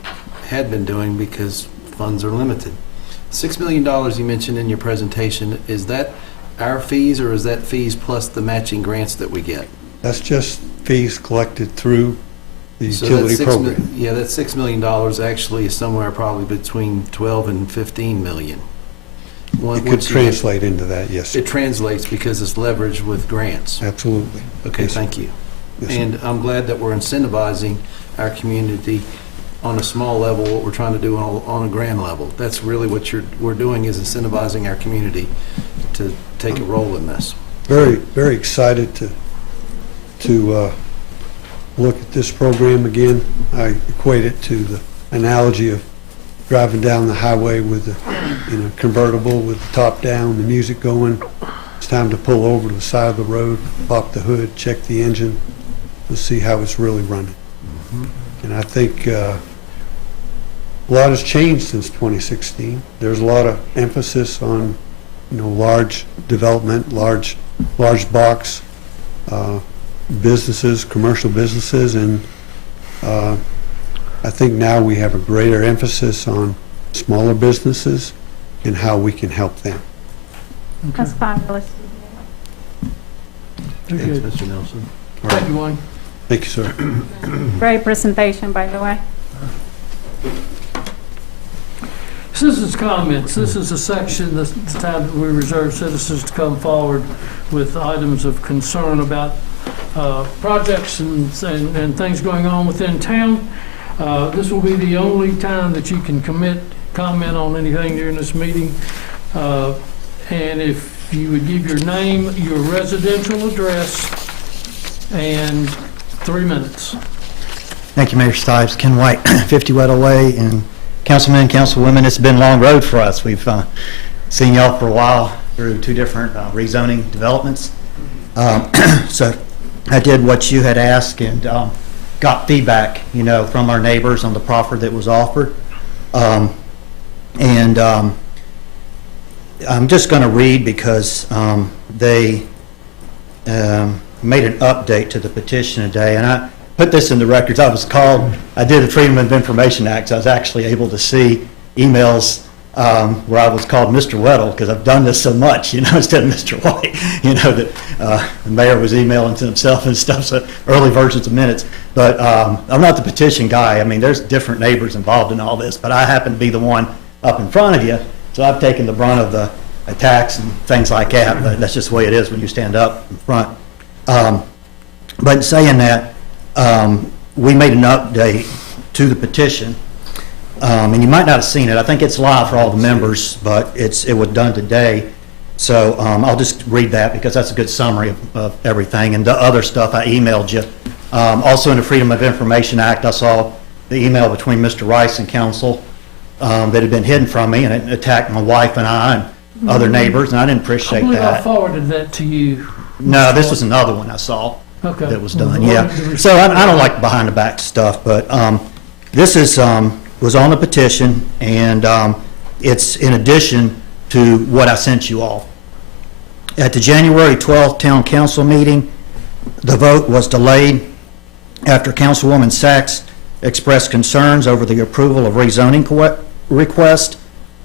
had been doing because funds are limited. $6 million you mentioned in your presentation, is that our fees or is that fees plus the matching grants that we get? That's just fees collected through the So utility that program. Yeah, that $6 million actually is somewhere probably between 12 and 15 million. It could translate into that, yes. It translates because it's leveraged with grants. Absolutely. Okay, Yes, sir. thank you. Yes, sir. And I'm glad that we're incentivizing our community on a small level, what we're trying to do on a grand level. That's really what we're doing is incentivizing our community to take a role in this. Very, very excited to look at this program again. I equate it to the analogy of driving down the highway with a convertible with the top down, the music going. It's time to pull over to the side of the road, pop the hood, check the engine. We'll see how it's really running. And I think a lot has changed since 2016. There's a lot of emphasis on, large development, large box businesses, commercial businesses, and I think now we have a greater emphasis on smaller businesses and how we can help them. That's fabulous. Very Thanks, good. Mr. Nelson. Thank you, Wayne. Thank you, sir. Great presentation, by the way. Citizens' comments. This is a section, the time that we reserve citizens to come forward with items of concern about projects and things going on within town. This will be the only time that you can comment on anything during this meeting. And if you would give your name, your residential address, and 3 minutes. Thank you, Mayor Stives. Ken White, 50 Weddell Way, and councilmen and councilwomen, it's been a long road for us. We've seen y'all for a while through 2 different rezoning developments. So I did what you had asked and got feedback, from our neighbors on the proffer that was offered. And I'm just going to read because they made an update to the petition today, and I put this in the records. I did the Freedom of Information Act, so I was actually able to see emails where I was called Mr. Weddle, because I've done this so much, instead of Mr. White, that the mayor was emailing to himself and stuff, so early versions of minutes. But I'm not the petition guy. I mean, there's different neighbors involved in all this, but I happen to be the one up in front of you, so I've taken the brunt of the attacks and things like that, but that's just the way it is when you stand up in front. But in saying that, we made an update to the petition, and you might not have seen it. I think it's live for all the members, but it was done today. So I'll just read that because that's a good summary of everything. And the other stuff I emailed you. Also in the Freedom of Information Act, I saw the email between Mr. Rice and council that had been hidden from me, and it attacked my wife and I and other neighbors, and I didn't appreciate I believe I that. forwarded that to you. No, this was another one I saw. Okay. That was done, yeah. So I don't like behind the back stuff, but this was on the petition, and it's in addition to what I sent you all. At the January 12th Town Council meeting, the vote was delayed after Councilwoman Sachs expressed concerns over the approval of rezoning request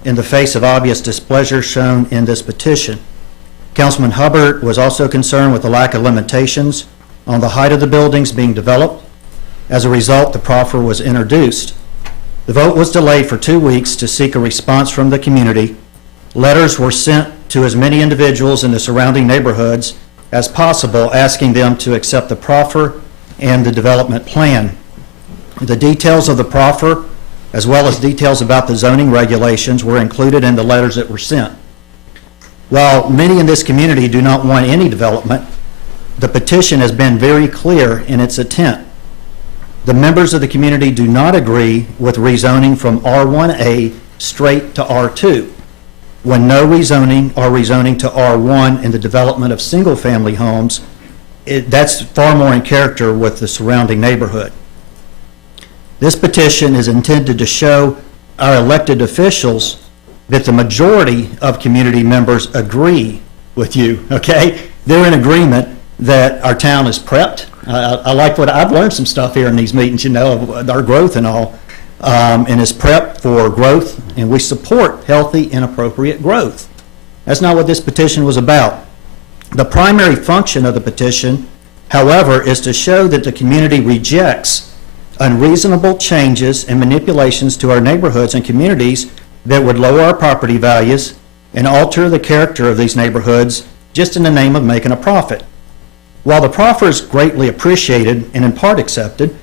in the face of obvious displeasure shown in this petition. Councilman Hubbard was also concerned with the lack of limitations on the height of the buildings being developed. As a result, the proffer was introduced. The vote was delayed for 2 weeks to seek a response from the community. Letters were sent to as many individuals in the surrounding neighborhoods as possible, asking them to accept the proffer and the development plan. The details of the proffer, as well as details about the zoning regulations, were included in the letters that were sent. While many in this community do not want any development, the petition has been very clear in its intent. The members of the community do not agree with rezoning from R1A straight to R2, when no rezoning or rezoning to R1 in the development of single-family homes, that's far more in character with the surrounding neighborhood. This petition is intended to show our elected officials that the majority of community members agree with you, okay? They're in agreement that our town is prepped. I like what I've learned some stuff here in these meetings, of our growth and all, and is prepped for growth, and we support healthy and appropriate growth. That's not what this petition was about. The primary function of the petition, however, is to show that the community rejects unreasonable changes and manipulations to our neighborhoods and communities that would lower our property values and alter the character of these neighborhoods just in the name of making a profit. While the proffer is greatly appreciated and in part accepted,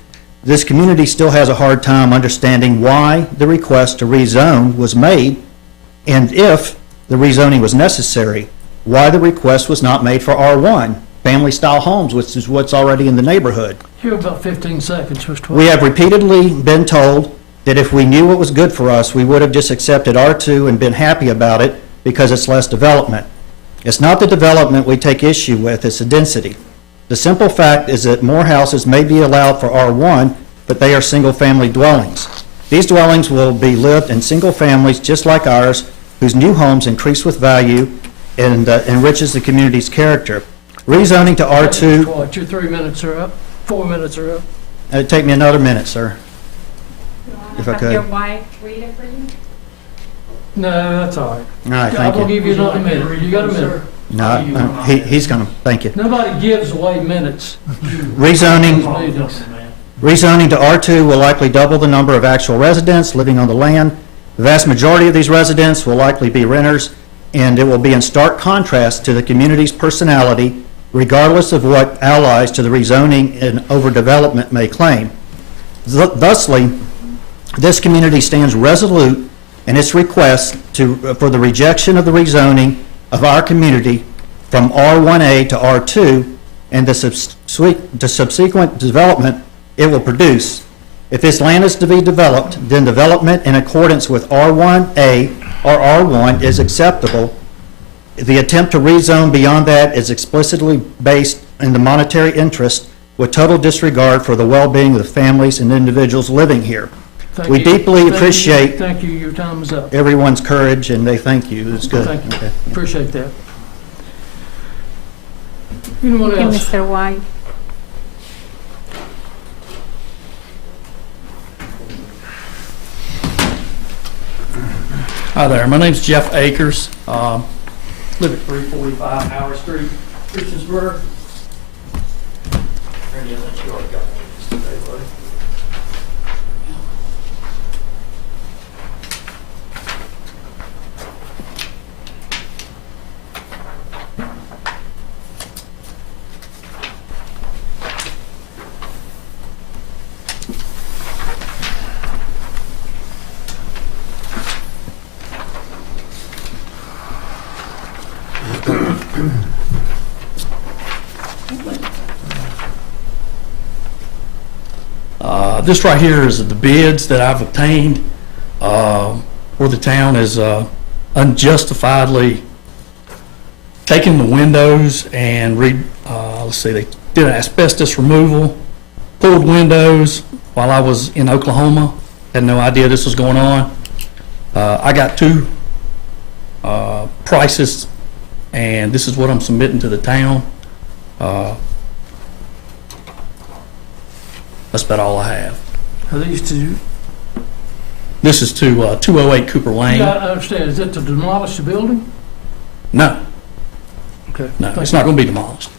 this community still has a hard time understanding why the request to rezone was made, and if the rezoning was necessary, why the request was not made for R1, family-style homes, which is what's already in the neighborhood. You have about 15 seconds, Mr. White. We have repeatedly been told that if we knew what was good for us, we would have just accepted R2 and been happy about it because it's less development. It's not the development we take issue with, it's the density. The simple fact is that more houses may be allowed for R1, but they are single-family dwellings. These dwellings will be lived in single families just like ours, whose new homes increase with value and enriches the community's character. Rezoning to R2... Mr. White, your 3 minutes are up. 4 minutes are up. It'd take me another minute, sir. If I Have could. your wife read it for you? No, that's all right. All right, I'm thank going to you. give you another minute. You got a minute. No, he's going to, thank you. Nobody gives away minutes. Rezoning to R2 will likely double the number of actual residents living on the land. The vast majority of these residents will likely be renters, and it will be in stark contrast to the community's personality, regardless of what allies to the rezoning and overdevelopment may claim. Thusly, this community stands resolute in its request for the rejection of the rezoning of our community from R1A to R2 and the subsequent development it will produce. If this land is to be developed, then development in accordance with R1A or R1 is acceptable. The attempt to rezone beyond that is explicitly based in the monetary interest with total disregard for the well-being of the families and individuals living here. Thank We you. deeply Thank you. appreciate Thank you, your time is up. everyone's courage, and they thank you. It's good. Thank you. Okay. Appreciate that. Anyone Thank you, else? Mr. White. Hi there, my name's Jeff Akers. Live at 345 Howard Street, Christiansburg. Randy, I think you already got this today, buddy. This right here is the bids that I've obtained where the town has unjustifiedly taken the windows and let's see, they did an asbestos removal, pulled windows while I was in Oklahoma. Had no idea this was going on. I got two prices, and this is what I'm submitting to the town. That's about all I have. Are these two? This is to 208 Cooper Lane. Yeah, I understand. Is that to demolish the building? No, Okay. no, it's not going to be demolished.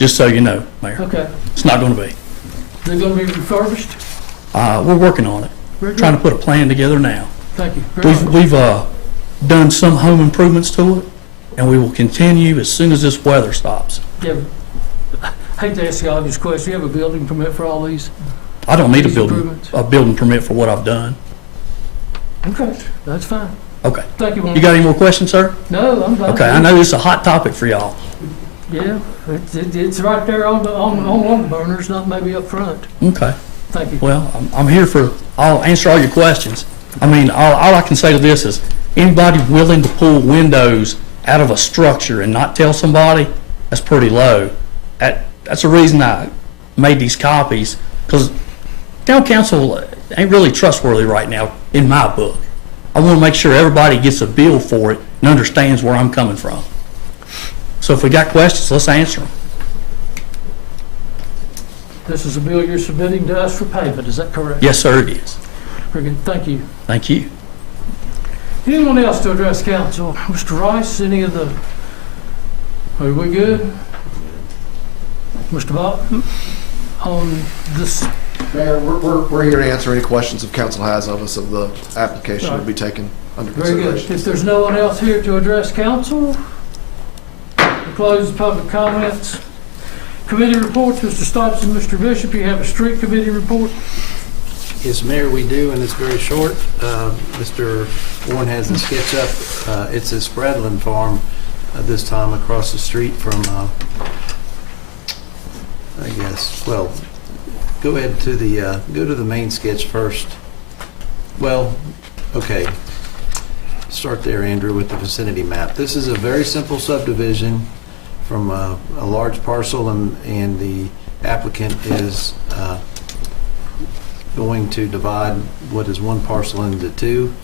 Just so you know, Mayor. Okay. It's not going to be. They're going to be refurbished? We're working on it. Very good. Trying to put a plan together now. Thank you. Very much. We've done some home improvements to it, and we will continue as soon as this weather stops. Yeah. I hate to ask the obvious question. You have a building permit for all these? I don't need These improvements? a building permit for what I've done. Okay, that's fine. Okay. Thank you. You got any more questions, sir? No, I'm fine. Okay, I know this is a hot topic for y'all. Yeah, it's right there on one of the burners, not maybe up front. Okay. Thank you. Well, I'm here I'll answer all your questions. I mean, all I can say to this is, anybody willing to pull windows out of a structure and not tell somebody, that's pretty low. That's the reason I made these copies, because town council ain't really trustworthy right now, in my book. I want to make sure everybody gets a bill for it and understands where I'm coming from. So if we got questions, let's answer them. This is a bill you're submitting to us for payment, is that correct? Yes, sir, it is. Very good, thank you. Thank you. Anyone else to address council? Mr. Rice, any of the, are we good? Mr. Bob, on this, Mayor, we're here to answer any questions if council has of us of the application to be taken under very good. consideration. If there's no one else here to address council, we'll close public comments. Committee reports, Mr. Stopson, Mr. Bishop, you have a street committee report? Yes, Mayor, we do, and it's very short. Mr. Warren has the sketch up. It's a Spradlin farm this time across the street from, I guess, well, go ahead to go to the main sketch first. Well, okay. Start there, Andrew, with the vicinity map. This is a very simple subdivision from a large parcel, and the applicant is going to divide what is one parcel into two,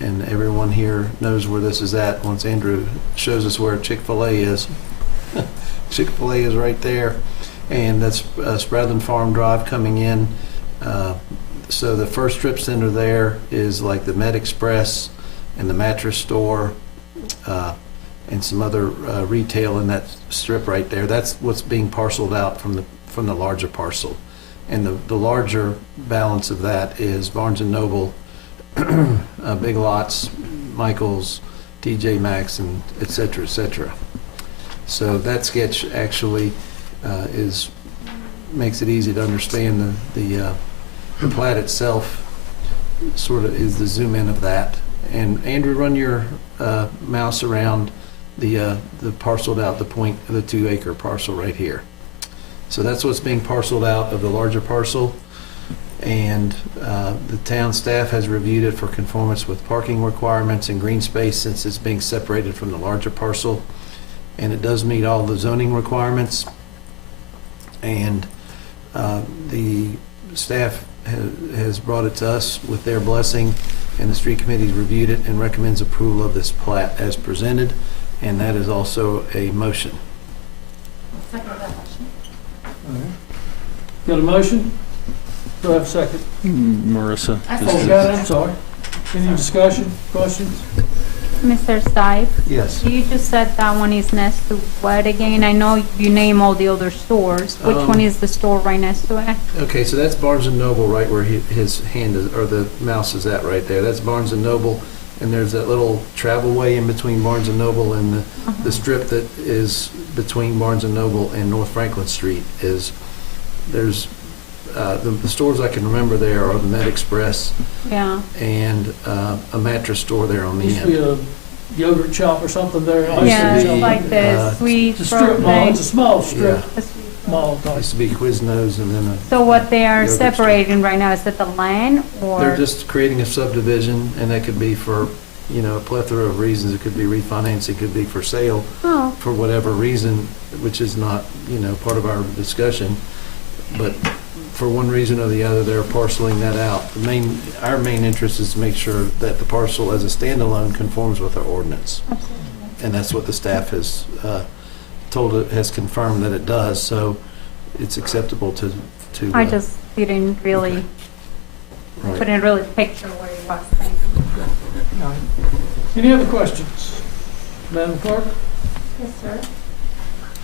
and everyone here knows where this is at once Andrew shows us where Chick-fil-A is. Chick-fil-A is right there, and that's Spradlin Farm Drive coming in. So the first strip center there is like the Med Express and the mattress store, and some other retail in that strip right there. That's what's being parceled out from the larger parcel. And the larger balance of that is Barnes & Noble, Big Lots, Michael's, TJ Maxx, and et cetera, et cetera. So that sketch actually makes it easy to understand the plat itself. Sort of is the zoom in of that. And Andrew, run your mouse around the parceled out, the 2 acre parcel right here. So that's what's being parceled out of the larger parcel, and the town staff has reviewed it for conformance with parking requirements and green space since it's being separated from the larger parcel, and it does meet all the zoning requirements. And the staff has brought it to us with their blessing, and the street committee's reviewed it and recommends approval of this plat as presented, and that is also a motion. Second that motion. Got a motion? Do I have a second? Marissa. Oh, got it, I'm sorry. Any discussion, questions? Mr. Stipe, Yes. you just said that one is next to what again? I know you name all the other stores. Which one is the store right next to it? Okay, so that's Barnes and Noble, right where his hand is, or the mouse is at right there. That's Barnes and Noble, and there's that little travel way in between Barnes and Noble and the strip that is between Barnes and Noble and North Franklin Street is, there's, the stores I can remember there are the Med Express Yeah. and a mattress store there on the Used to be end. a yogurt shop or something there. Yeah, be, it's like the sweet It's a strip mall, it's a small strip Yeah. mall type. Used to be Quiznos and then a. So what they are yogurt store. separating right now, is it the land or? They're just creating a subdivision, and that could be for, a plethora of reasons. It could be refinancing, it could be for sale, Oh, for whatever reason, which is not, part of our discussion. But for one reason or the other, they're parceling that out. Our main interest is to make sure that the parcel as a standalone conforms with our ordinance. absolutely. And that's what the staff has has confirmed that it does, so it's acceptable to. I just didn't really, Right. couldn't really picture where it was. Thank you. Any other questions? Madam Clerk? Yes, sir.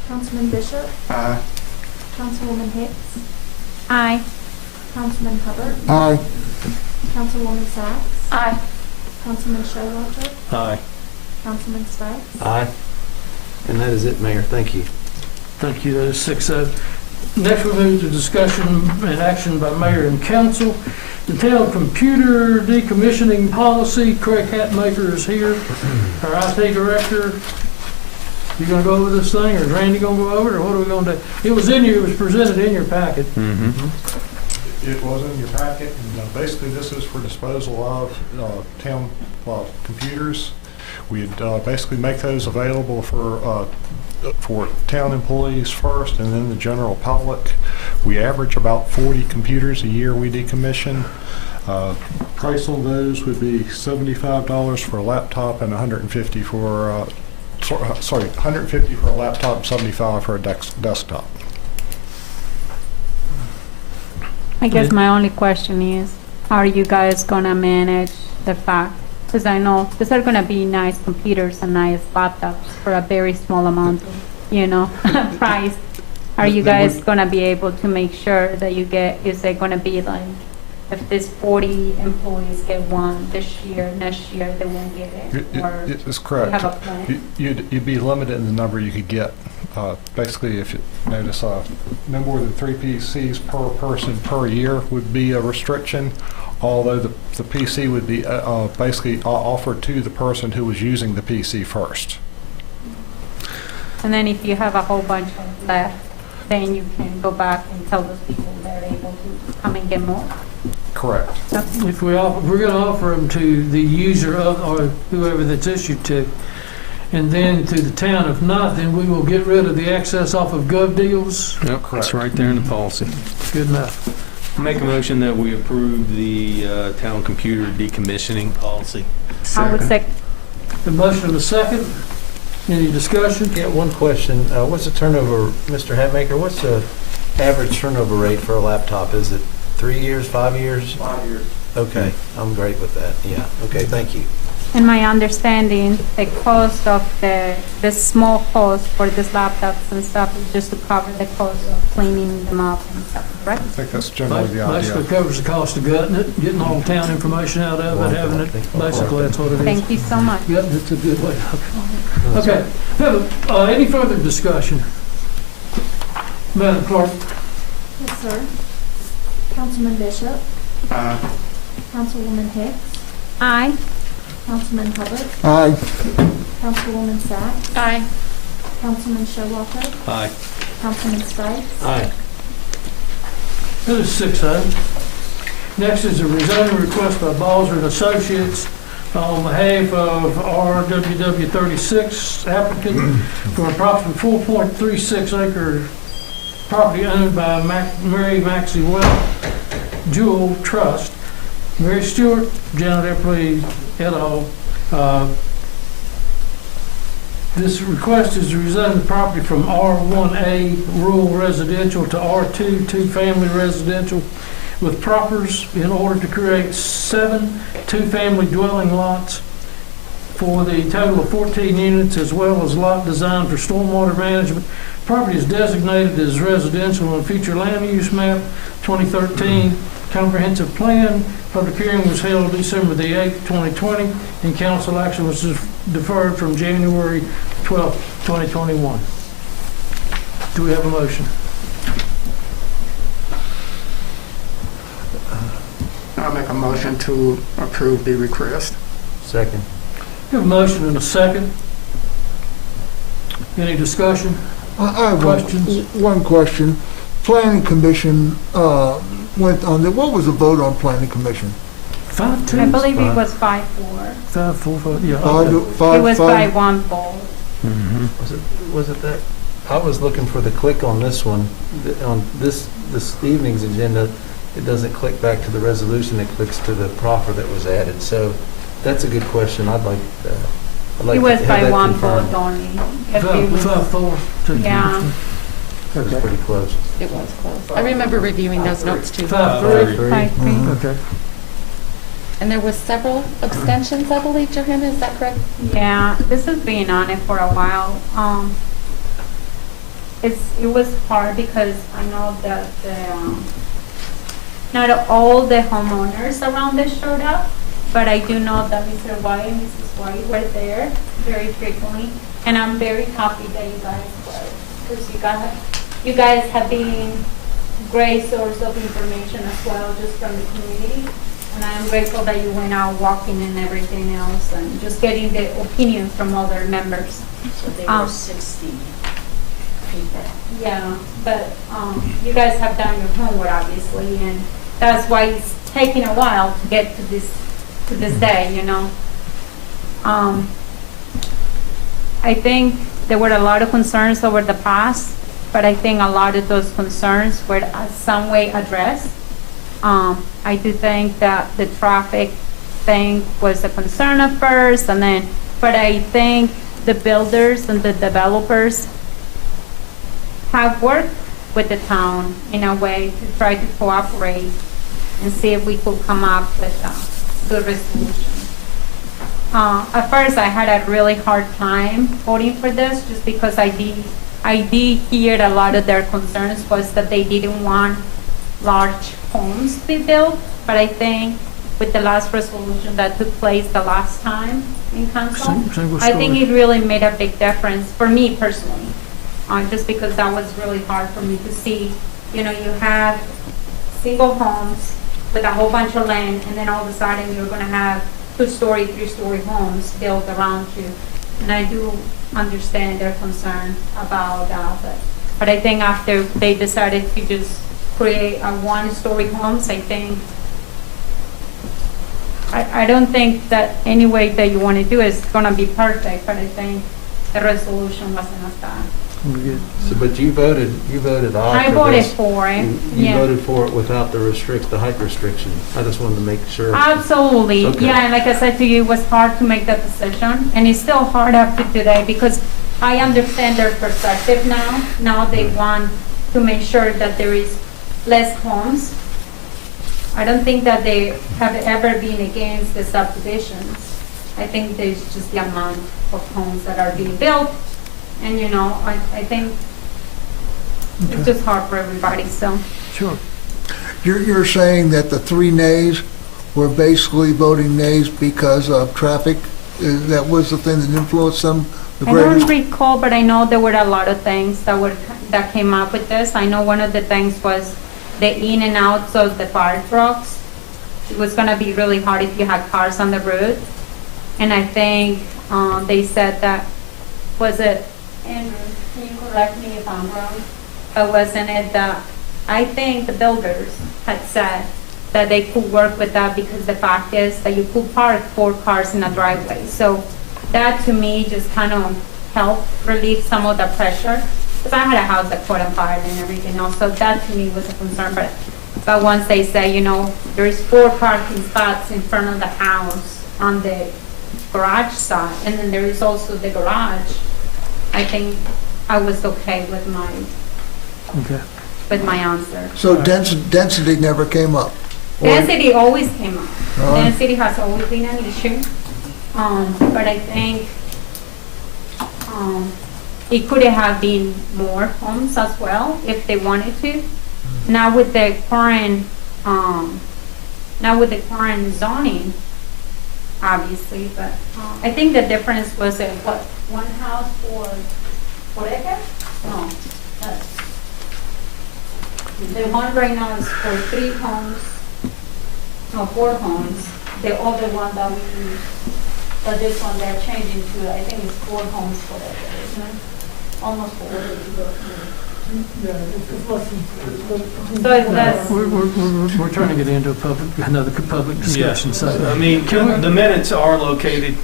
Councilman Bishop, Aye. Councilwoman Hicks, Aye. Councilman Hubbard, Aye. Councilwoman Sacks, Aye. Councilman Showalter, Aye. Councilman Stipes. Aye. And that is it, Mayor. Thank you. Thank you, that is 6-0. Next we move to discussion and action by mayor and council. The town computer decommissioning policy, Craig Hatmaker is here, our IT director. You gonna go over this thing, or is Randy gonna go over it, or what are we gonna do? It was presented in your packet. It was in your packet, and basically this is for disposal of town computers. We'd basically make those available for town employees first, and then the general public. We average about 40 computers a year we decommission. Price on those would be $75 for a laptop and $150 for $150 for a laptop, $75 for a desktop. I guess my only question is, how are you guys gonna manage the fact, because I know these are gonna be nice computers and nice laptops for a very small amount of, price. Are you guys gonna be able to make sure that is it gonna be like, if this 40 employees get one this year, next year they won't get it? Or It's correct. you have a plan? You'd be limited in the number you could get. Basically, if you notice, no more than 3 PCs per person per year would be a restriction, although the PC would be basically offered to the person who was using the PC first. And then if you have a whole bunch of left, then you can go back and tell those people they're able to come and get more? Correct. If we're gonna offer them to the user or whoever that's issued to, and then to the town. If not, then we will get rid of the access off of gov deals. Yep, that's right there in the policy. Good enough. Make a motion that we approve the town computer decommissioning policy. I would say, The motion of a second. Any discussion? Yeah, one question. What's the turnover, Mr. Hatmaker, what's the average turnover rate for a laptop? Is it 3 years, 5 years? 5 years. Okay, I'm great with that. Yeah, okay, thank you. in my understanding, the cost of the small cost for these laptops and stuff is just to cover the cost of cleaning them up and stuff, right? I think that's generally the idea. Basically covers the cost of gutting it, getting all the town information out of it, having it, basically that's what it is. Thank you so much. Gutting it's a good way. Okay, any further discussion? Madam Clerk? Yes, sir. Councilman Bishop, Aye. Councilwoman Hicks, Aye. Councilman Hubbard, Aye. Councilwoman Sacks, Aye. Councilman Showalter, Aye. Councilman Stipes. Aye. That is 6-0. Next is a rezoning request by Balzer and Associates on behalf of RWW 36 applicant for an approximate 4.36 acre property owned by Mary Maxie Well. Jewel Trust. Mary Stewart, Janet Eppley, et al. This request is to rezone the property from R1A rural residential to R2 two-family residential with proffers in order to create 7 two-family dwelling lots for the total of 14 units, as well as lot design for stormwater management. Property is designated as residential on future land use map 2013 comprehensive plan. Public hearing was held December the 8th, 2020, and council action was deferred from January 12th, 2021. Do we have a motion? I'll make a motion to approve the request. Second. We have a motion and a second. Any discussion? I have Questions? one question. Planning Commission went on, what was the vote on Planning Commission? 5-2? I believe it was 5-4. 5-4, yeah. It was by 1 vote. Was it that? I was looking for the click on this one. On this evening's agenda, it doesn't click back to the resolution, it clicks to the proffer that was added. So that's a good question. I'd like It to was have by that 1 confirmed. vote only. If it was- 5-4. Yeah. It was pretty close. It was close. I remember reviewing those notes too. 5-3. 5-3. Okay. And there was several abstentions, I believe, Johanna, is that correct? Yeah, this has been on it for a while. It was hard because I know that not all the homeowners around this showed up, but I do know that Mr. White and Mrs. White were there very frequently, and I'm very happy that you guys were, because you guys have been great source of information as well, just from the community. And I am grateful that you went out walking and everything else, and just getting the opinions from other members. So there were 60 people. Yeah, but you guys have done your homework, obviously, and that's why it's taking a while to get to this day, you know. I think there were a lot of concerns over the past, but I think a lot of those concerns were some way addressed. I do think that the traffic thing was a concern at first, but I think the builders and the developers have worked with the town in a way to try to cooperate and see if we could come up with a good resolution. At first, I had a really hard time voting for this, just because I did hear a lot of their concerns was that they didn't want large homes to be built, but I think with the last resolution that took place the last time in council, I think it really made a big difference for me personally, just because that was really hard for me to see. You know, you have single homes with a whole bunch of land, and then all of a sudden you're going to have 2-story, 3-story homes built around you. And I do understand their concern about that, but I think after they decided to just create a 1-story homes, I think, I don't think that any way that you want to do is going to be perfect, but I think the resolution wasn't as bad. So, but you voted aye I for voted this. for it. You Yeah. voted for it without the height restriction. I just wanted to make sure. Absolutely. Okay. Yeah, and like I said to you, it was hard to make that decision, and it's still hard up to today, because I understand their perspective now. Now they want to make sure that there is less homes. I don't think that they have ever been against the subdivisions. I think there's just the amount of homes that are being built, and you know, I think it's just hard for everybody, so. Sure. You're saying that the 3 nays were basically voting nays because of traffic? That was the thing that influenced them the I don't greatest? recall, but I know there were a lot of things that came up with this. I know one of the things was the in and outs of the fire trucks. It was gonna be really hard if you had cars on the road. And I think they said that, was it, Andrew, can you correct me if I'm wrong? But wasn't it that, I think the builders had said that they could work with that, because the fact is that you could park 4 cars in a driveway. So that to me just kind of helped relieve some of the pressure, because I had a house that caught on fire and everything else, so that to me was a concern. But But once they say, you know, there's 4 parking spots in front of the house on the garage side, and then there is also the garage, I think I was okay with my answer. So density never came up? Density always came up. Right. Density has always been an issue. But I think it could have been more homes as well if they wanted to. Now with the current zoning, obviously, but I think the difference was what, one house for 4 acres? No, the one right now is for 3 homes, no, 4 homes. The other one that we use, but this one they're changing to, I think it's 4 homes for acre, isn't it? Almost 4 acres. So it's less. We're trying to get into another public discussion. So, I mean, the minutes are located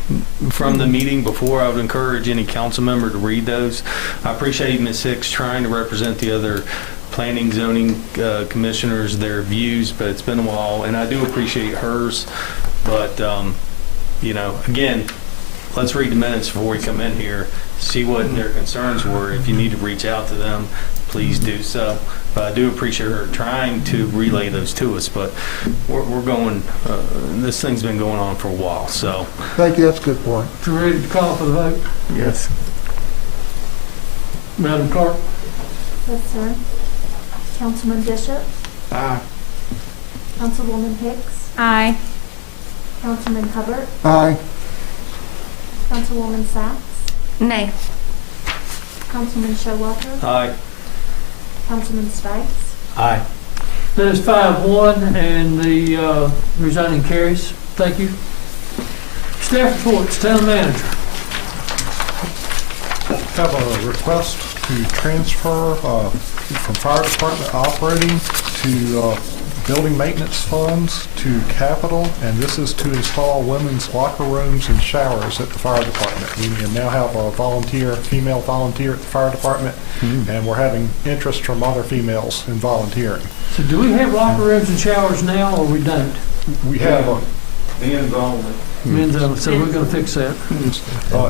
from the meeting before. I would encourage any council member to read those. I appreciate Ms. Hicks trying to represent the other planning, zoning commissioners, their views, but it's been a while, and I do appreciate hers. But, you know, again, let's read the minutes before we come in here, see what their concerns were. If you need to reach out to them, please do so. But I do appreciate her trying to relay those to us, but we're going, this thing's been going on for a while, so. Thank you, that's a good point. You ready to call for the vote? Yes. Madam Clerk? Yes, sir. Councilman Bishop, Aye. Councilwoman Hicks, Aye. Councilman Hubbard, Aye. Councilwoman Sacks, Nay. Councilman Showalter, Aye. Councilman Stipes. Aye. That is 5-1, and the resigning carries. Thank you. Staff reports, town manager. Have a request to transfer from fire department operating to building maintenance funds to capital, and this is to install women's locker rooms and showers at the fire department. We now have a female volunteer at the fire department, and we're having interest from other females in volunteering. So do we have locker rooms and showers now, or we don't? We have a So we're going to fix that.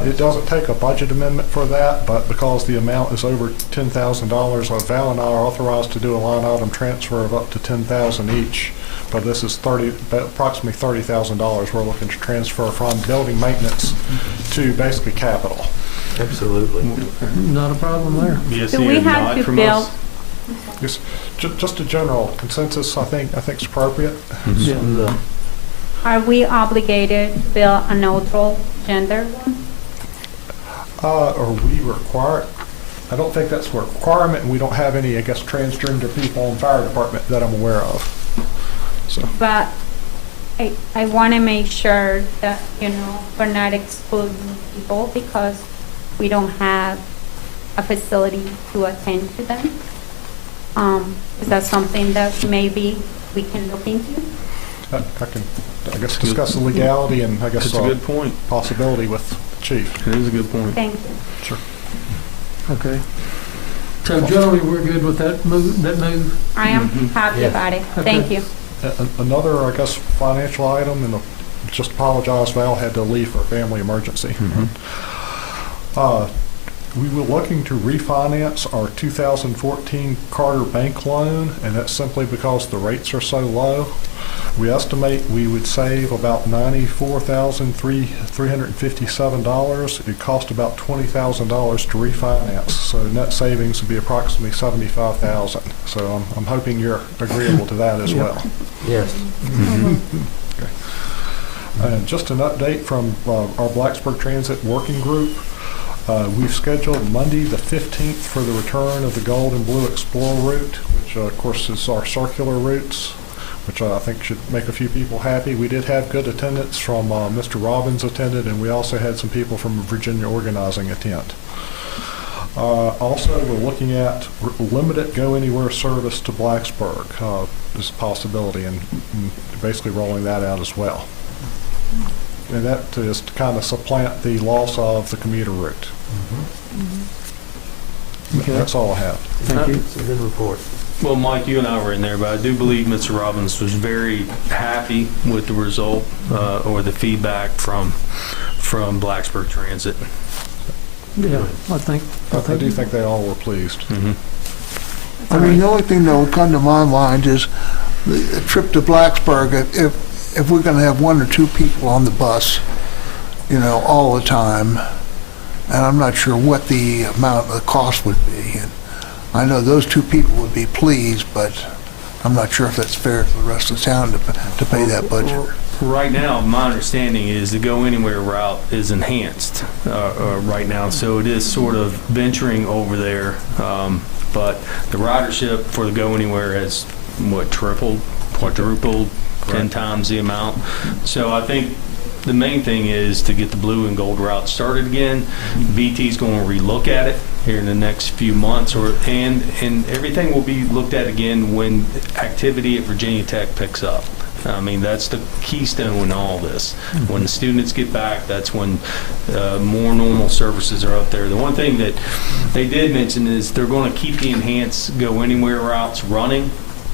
it doesn't take a budget amendment for that, but because the amount is over $10,000, Val and I are authorized to do a line item transfer of up to $10,000 each. But this is approximately $30,000 we're looking to transfer from building maintenance to basically capital. Absolutely. Not a problem there. Yes, Do we have to build? Yes, just a general consensus, I think is appropriate. Yeah. Are we obligated to build a neutral gender one? Or we require, I don't think that's a requirement, and we don't have any, I guess, transgender people in fire department that I'm aware of. So. But I want to make sure that, you know, we're not excluding people because we don't have a facility to attend to them. Is that something that maybe we can look into? I can, I guess, discuss the legality and I guess That's a good point. Possibility with the chief. It is a good point. Thank you. Sure. Okay. So generally, we're good with that move? I am happy about it. Thank you. Another, I guess, financial item, and just apologize, Val had to leave for a family emergency. We were looking to refinance our 2014 Carter Bank loan, and that's simply because the rates are so low. We estimate we would save about $94,357. It cost about $20,000 to refinance, so net savings would be approximately $75,000. So I'm hoping you're agreeable to that as well. Yes. Okay. And just an update from our Blacksburg Transit Working Group. We've scheduled Monday the 15th for the return of the Gold and Blue Explorer route, which of course is our circular routes, which I think should make a few people happy. We did have good attendance from Mr. Robbins attended, and we also had some people from Virginia Organizing attend. Also, we're looking at limited Go Anywhere service to Blacksburg as a possibility, and basically rolling that out as well. And that is to kind of supplant the loss of the commuter route. Okay. That's all I have. Thank you. It's a good report. Well, Mike, you and I were in there, but I do believe Mr. Robbins was very happy with the result or the feedback from Blacksburg Transit. Yeah, I think. I do think they all were pleased. I mean, the only thing that would come to my mind is the trip to Blacksburg. If we're going to have 1 or 2 people on the bus, you know, all the time, and I'm not sure what the amount of the cost would be. And I know those 2 people would be pleased, but I'm not sure if that's fair to the rest of the town to pay that budget. Right now, my understanding is the Go Anywhere route is enhanced right now, so it is sort of venturing over there. But the ridership for the Go Anywhere has, tripled, quadrupled, 10 times the amount. So I think the main thing is to get the blue and gold route started again. VT's going to relook at it here in the next few months, and everything will be looked at again when activity at Virginia Tech picks up. I mean, that's the keystone in all this. When the students get back, that's when more normal services are up there. The one thing that they did mention is they're going to keep the enhanced Go Anywhere routes running,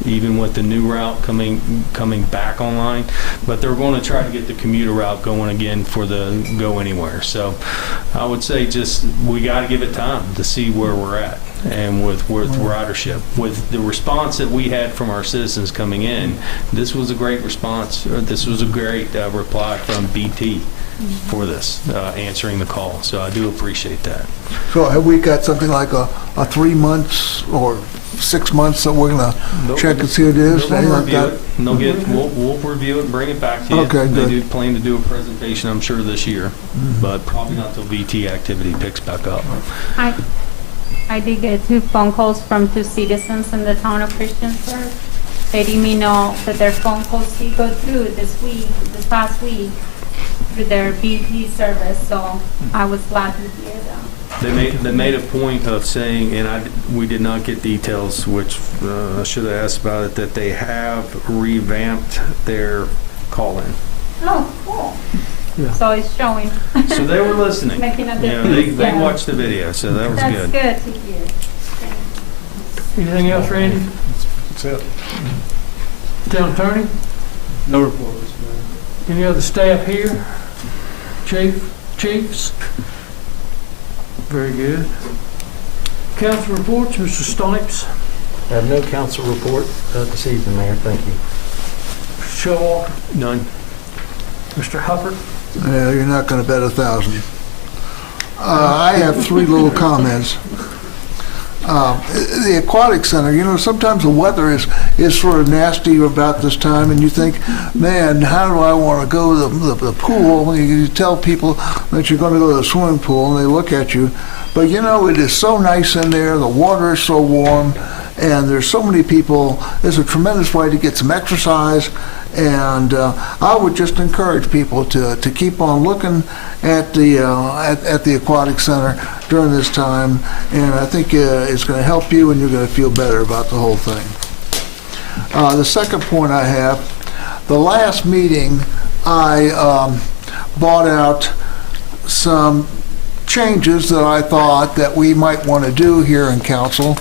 even with the new route coming back online, but they're going to try to get the commuter route going again for the Go Anywhere. So I would say just we got to give it time to see where we're at, and with ridership, with the response that we had from our citizens coming in, this was a great response. This was a great reply from BT for this, answering the call. So I do appreciate that. So have we got something like a 3 months or 6 months that we're going to check and see what it is? They'll review it. And we'll review it and bring it back to you. Okay, they good. do plan to do a presentation, I'm sure, this year, but probably not till VT activity picks back up. I did get 2 phone calls from 2 citizens in the town of Christiansburg, letting me know that their phone calls did go through this past week, through their BT service, so I was glad to hear that. They made a point of saying, and we did not get details, which I should have asked about it, that they have revamped their call-in. Oh, cool. Yeah. So it's showing. So they were listening. Making a Yeah, difference. they watched the video, so that was good. That's good to hear. Anything else, Randy? That's it. Town attorney? No report, Mr. Mayor. Any other staff here? Chiefs? Very good. Council reports, Mr. Stipes? I have no council report this evening, Mayor. Thank you. Showalter? None. Mr. Hubbard? Yeah, you're not going to bet 1,000. I have 3 little comments. The aquatic center, you know, sometimes the weather is sort of nasty about this time, and you think, man, how do I want to go to the pool? You tell people that you're going to go to the swimming pool, and they look at you. But, you know, it is so nice in there. The water is so warm, and there's so many people. It's a tremendous way to get some exercise. And I would just encourage people to keep on looking at the aquatic center during this time, and I think it's going to help you, and you're going to feel better about the whole thing. The second point I have, the last meeting I brought out some changes that I thought that we might want to do here in council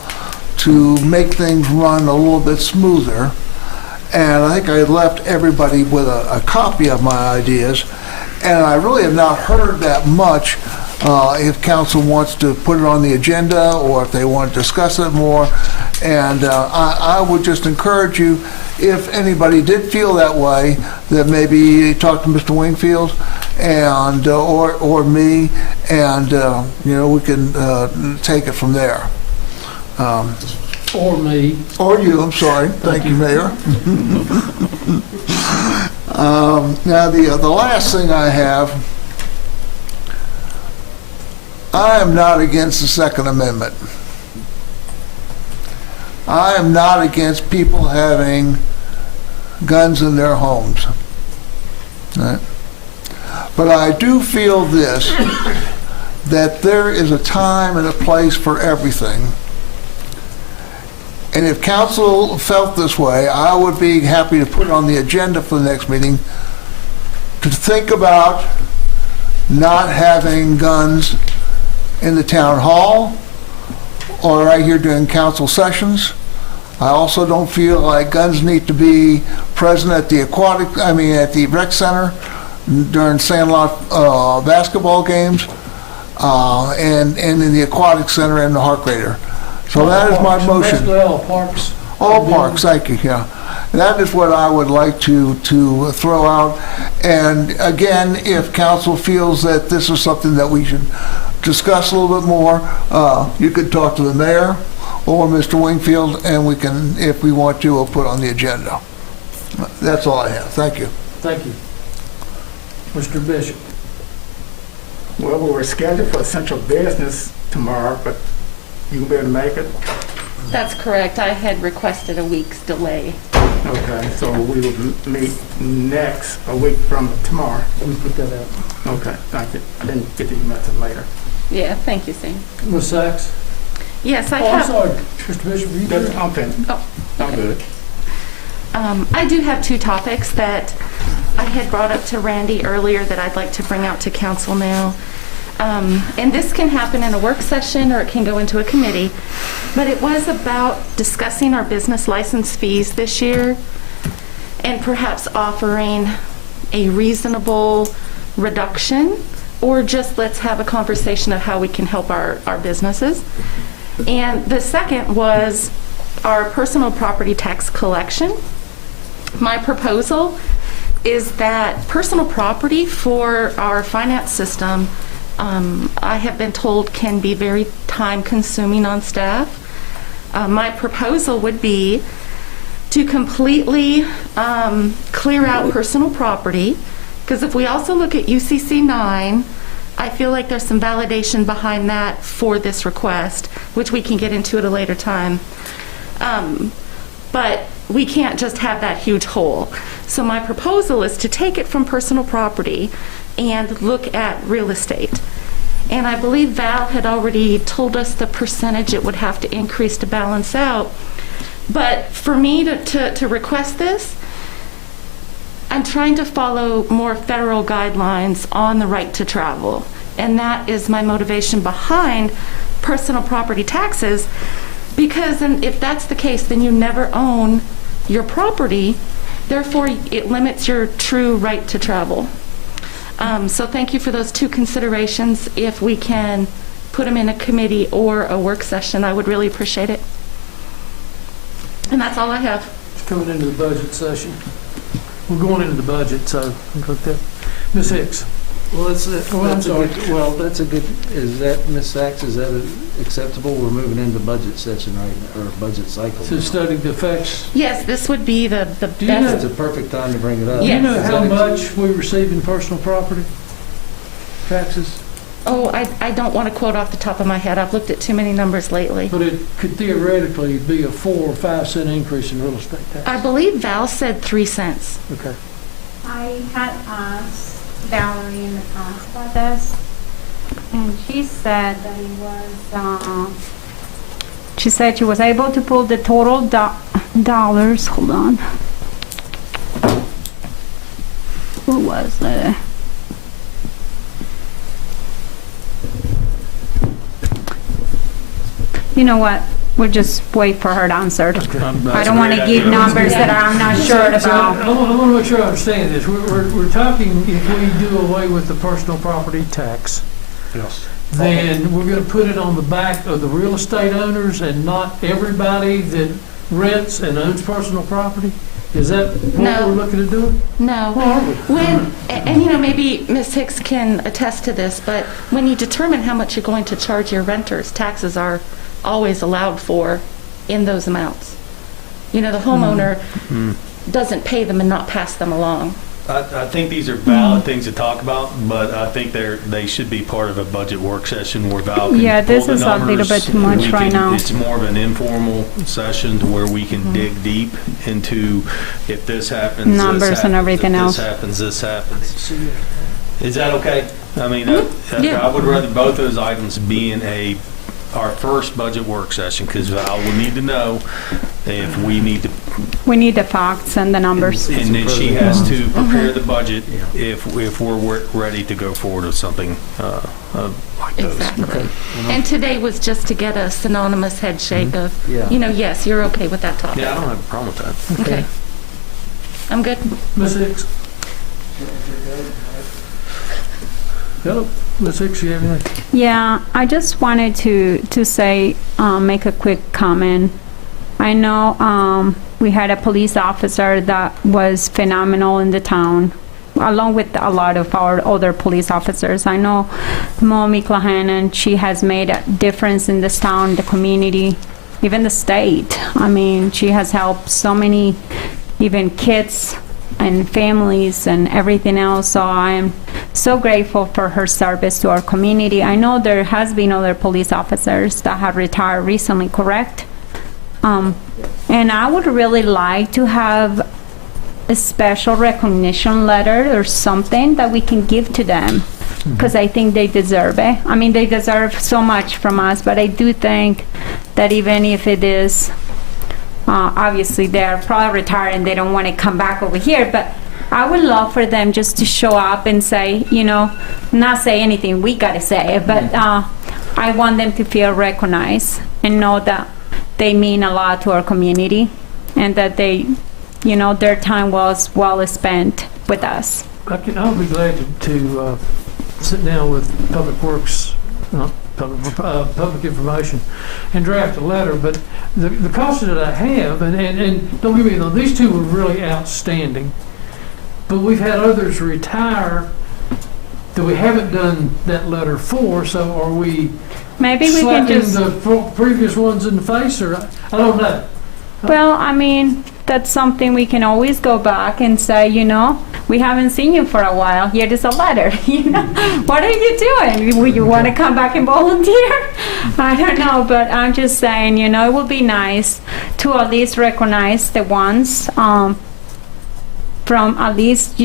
to make things run a little bit smoother. And I think I left everybody with a copy of my ideas, and I really have not heard that much if council wants to put it on the agenda or if they want to discuss it more. And I would just encourage you, if anybody did feel that way, that maybe talk to Mr. Wingfield and or me, and you know, we can take it from there. Or me. Or you, I'm sorry. Thank you, Mayor. Now, the last thing I have, I am not against the Second Amendment. I am not against people having guns in their homes. Right? But I do feel this, that there is a time and a place for everything. And if council felt this way, I would be happy to put it on the agenda for the next meeting to think about not having guns in the town hall or right here during council sessions. I also don't feel like guns need to be present at the at the rec center during Sandlot basketball games, and in the aquatic center and the Heart Raider. So that is my motion. Basically all parks. All parks, thank you, yeah. That is what I would like to throw out. And again, if council feels that this is something that we should discuss a little bit more, you could talk to the mayor or Mr. Wingfield, and we can, if we want to, we'll put on the agenda. That's all I have. Thank you. Thank you. Mr. Bishop. Well, we were scheduled for essential business tomorrow, but you gonna be able to make it? That's correct. I had requested a week's delay. Okay, so we will meet a week from tomorrow. We put that out. Okay, thank you. Then get the message later. Yeah, thank you, Sam. Ms. Sachs? Yes, I Oh, I'm have. sorry, Mr. Bishop, are you That's, there? I'm finished. Oh, I'm good. I do have two topics that I had brought up to Randy earlier that I'd like to bring out to council now. And this can happen in a work session or it can go into a committee. But it was about discussing our business license fees this year and perhaps offering a reasonable reduction, or just let's have a conversation of how we can help our businesses. And the second was our personal property tax collection. My proposal is that personal property for our finance system, I have been told, can be very time consuming on staff. My proposal would be to completely clear out personal property, because if we also look at UCC 9, I feel like there's some validation behind that for this request, which we can get into at a later time. But we can't just have that huge hole. So my proposal is to take it from personal property and look at real estate. And I believe Val had already told us the percentage it would have to increase to balance out. But for me to request this, I'm trying to follow more federal guidelines on the right to travel. And that is my motivation behind personal property taxes, because if that's the case, then you never own your property. Therefore, it limits your true right to travel. So thank you for those two considerations. If we can put them in a committee or a work session, I would really appreciate it. And that's all I have. It's coming into the budget session. We're going into the budget, so look that. Ms. Hicks? Well, that's I'm sorry. that's a good, is that, Ms. Sachs, is that acceptable? We're moving into budget session right now, or budget cycle. To study the effects. Yes, this would be the Do you know- best. It's a perfect time to bring it up. Do you know Yes. how much we receive in personal property taxes? Oh, I don't want to quote off the top of my head. I've looked at too many numbers lately. But it could theoretically be a 4 or 5 cent increase in real estate tax. I believe Val said 3 cents. Okay. I had asked Valerie in the past about this, and she said that it was, she said she was able to pull the total dollars, hold on. What was it? You know what? We'll just wait for her to answer. I don't want to give numbers that I'm not sure So, about. I want to make sure I understand this. We're talking, if we do away with the personal property tax, Yes. then we're going to put it on the back of the real estate owners and not everybody that rents and owns personal property? Is that what No. we're looking to do? No. And you know, maybe Ms. Hicks can attest to this, but when you determine how much you're going to charge your renters, taxes are always allowed for in those amounts. You know, the homeowner doesn't pay them and not pass them along. I think these are valid things to talk about, but I think they should be part of a budget work session where Val can Yeah, this pull the is a little numbers. bit too much We right can- now. It's more of an informal session to where we can dig deep into if this happens, this Numbers and happens, everything if else. this happens, this happens. Is that okay? I mean, Yeah. I would rather both those items be in our first budget work session, because Val will need to know if we need to We need the facts and the numbers. And then she has to prepare the budget if we're ready to go forward with something like those. Exactly. And today was just to get a synonymous head shake of, yes, you're okay with that topic. Yeah, I don't have a problem with that. Okay. I'm good. Ms. Hicks? Hello, Ms. Hicks, you have anything? Yeah, I just wanted to say, make a quick comment. I know we had a police officer that was phenomenal in the town, along with a lot of our other police officers. I know Mo Miklahanen, she has made a difference in this town, the community, even the state. I mean, she has helped so many, even kids and families and everything else. So I am so grateful for her service to our community. I know there has been other police officers that have retired recently, correct? And I would really like to have a special recognition letter or something that we can give to them, because I think they deserve it. I mean, they deserve so much from us, but I do think that even if it is, obviously they're probably retired and they don't want to come back over here, but I would love for them just to show up and say, not say anything we got to say, but I want them to feel recognized and know that they mean a lot to our community and that they, their time was well spent with us. I'll be glad to sit down with Public Works, Public Information, and draft a letter. But the caution that I have, and don't get me wrong, these two were really outstanding, but we've had others retire that we haven't done that letter for, so are we maybe we can just the previous ones in the face, or I don't know. Well, I mean, that's something we can always go back and say, we haven't seen you for a while. Here is a letter. What are you doing? Would you want to come back and volunteer? I don't know, but I'm just saying, it would be nice to at least recognize the ones from at least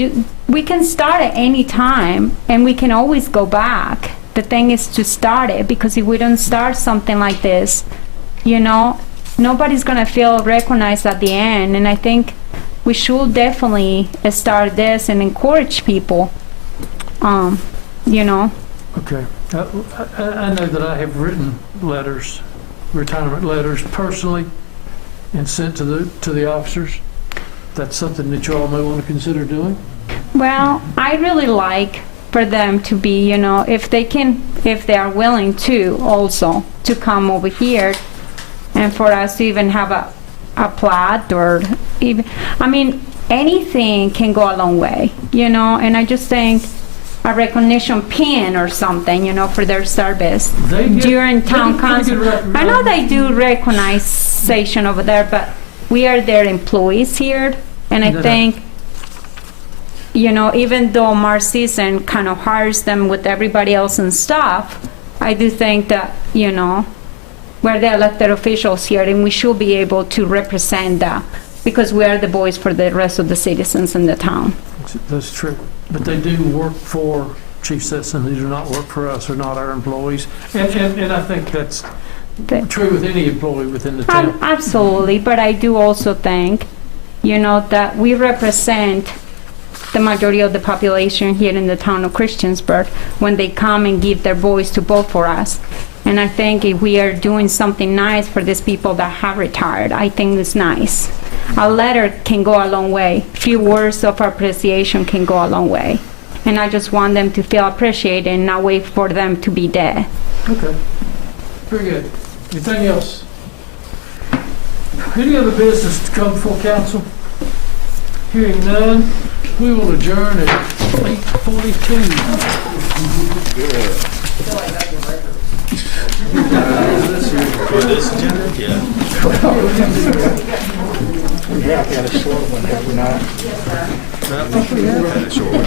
we can start at any time, and we can always go back. The thing is to start it, because if we don't start something like this, nobody's going to feel recognized at the end. And I think we should definitely start this and encourage people, Okay. I know that I have written letters, retirement letters personally, and sent to the officers. That's something that you all may want to consider doing. Well, I really like for them to be, if they are willing to also to come over here, and for us to even have a plaque, or even, I mean, anything can go a long way, and I just think a recognition pin or something, for their service during town council. I know they do recognition over there, but we are their employees here, and I think, even though Marcisan kind of hires them with everybody else and stuff, I do think that, we're the elected officials here, and we should be able to represent that, because we are the voice for the rest of the citizens in the town. That's true. But they do work for Chief Stetson. They do not work for us. They're not our employees. And I think that's true with any employee within the town. Absolutely. But I do also think, that we represent the majority of the population here in the town of Christiansburg when they come and give their voice to vote for us. And I think if we are doing something nice for these people that have retired, I think it's nice. A letter can go a long way. Few words of appreciation can go a long way. And I just want them to feel appreciated and not wait for them to be dead. Okay. Very good. Anything else? Any other business to come before council? Hearing none, we will adjourn at 8:42. For this agenda? Yeah. We have had a short one, have we not? Yes, sir. We had a short one.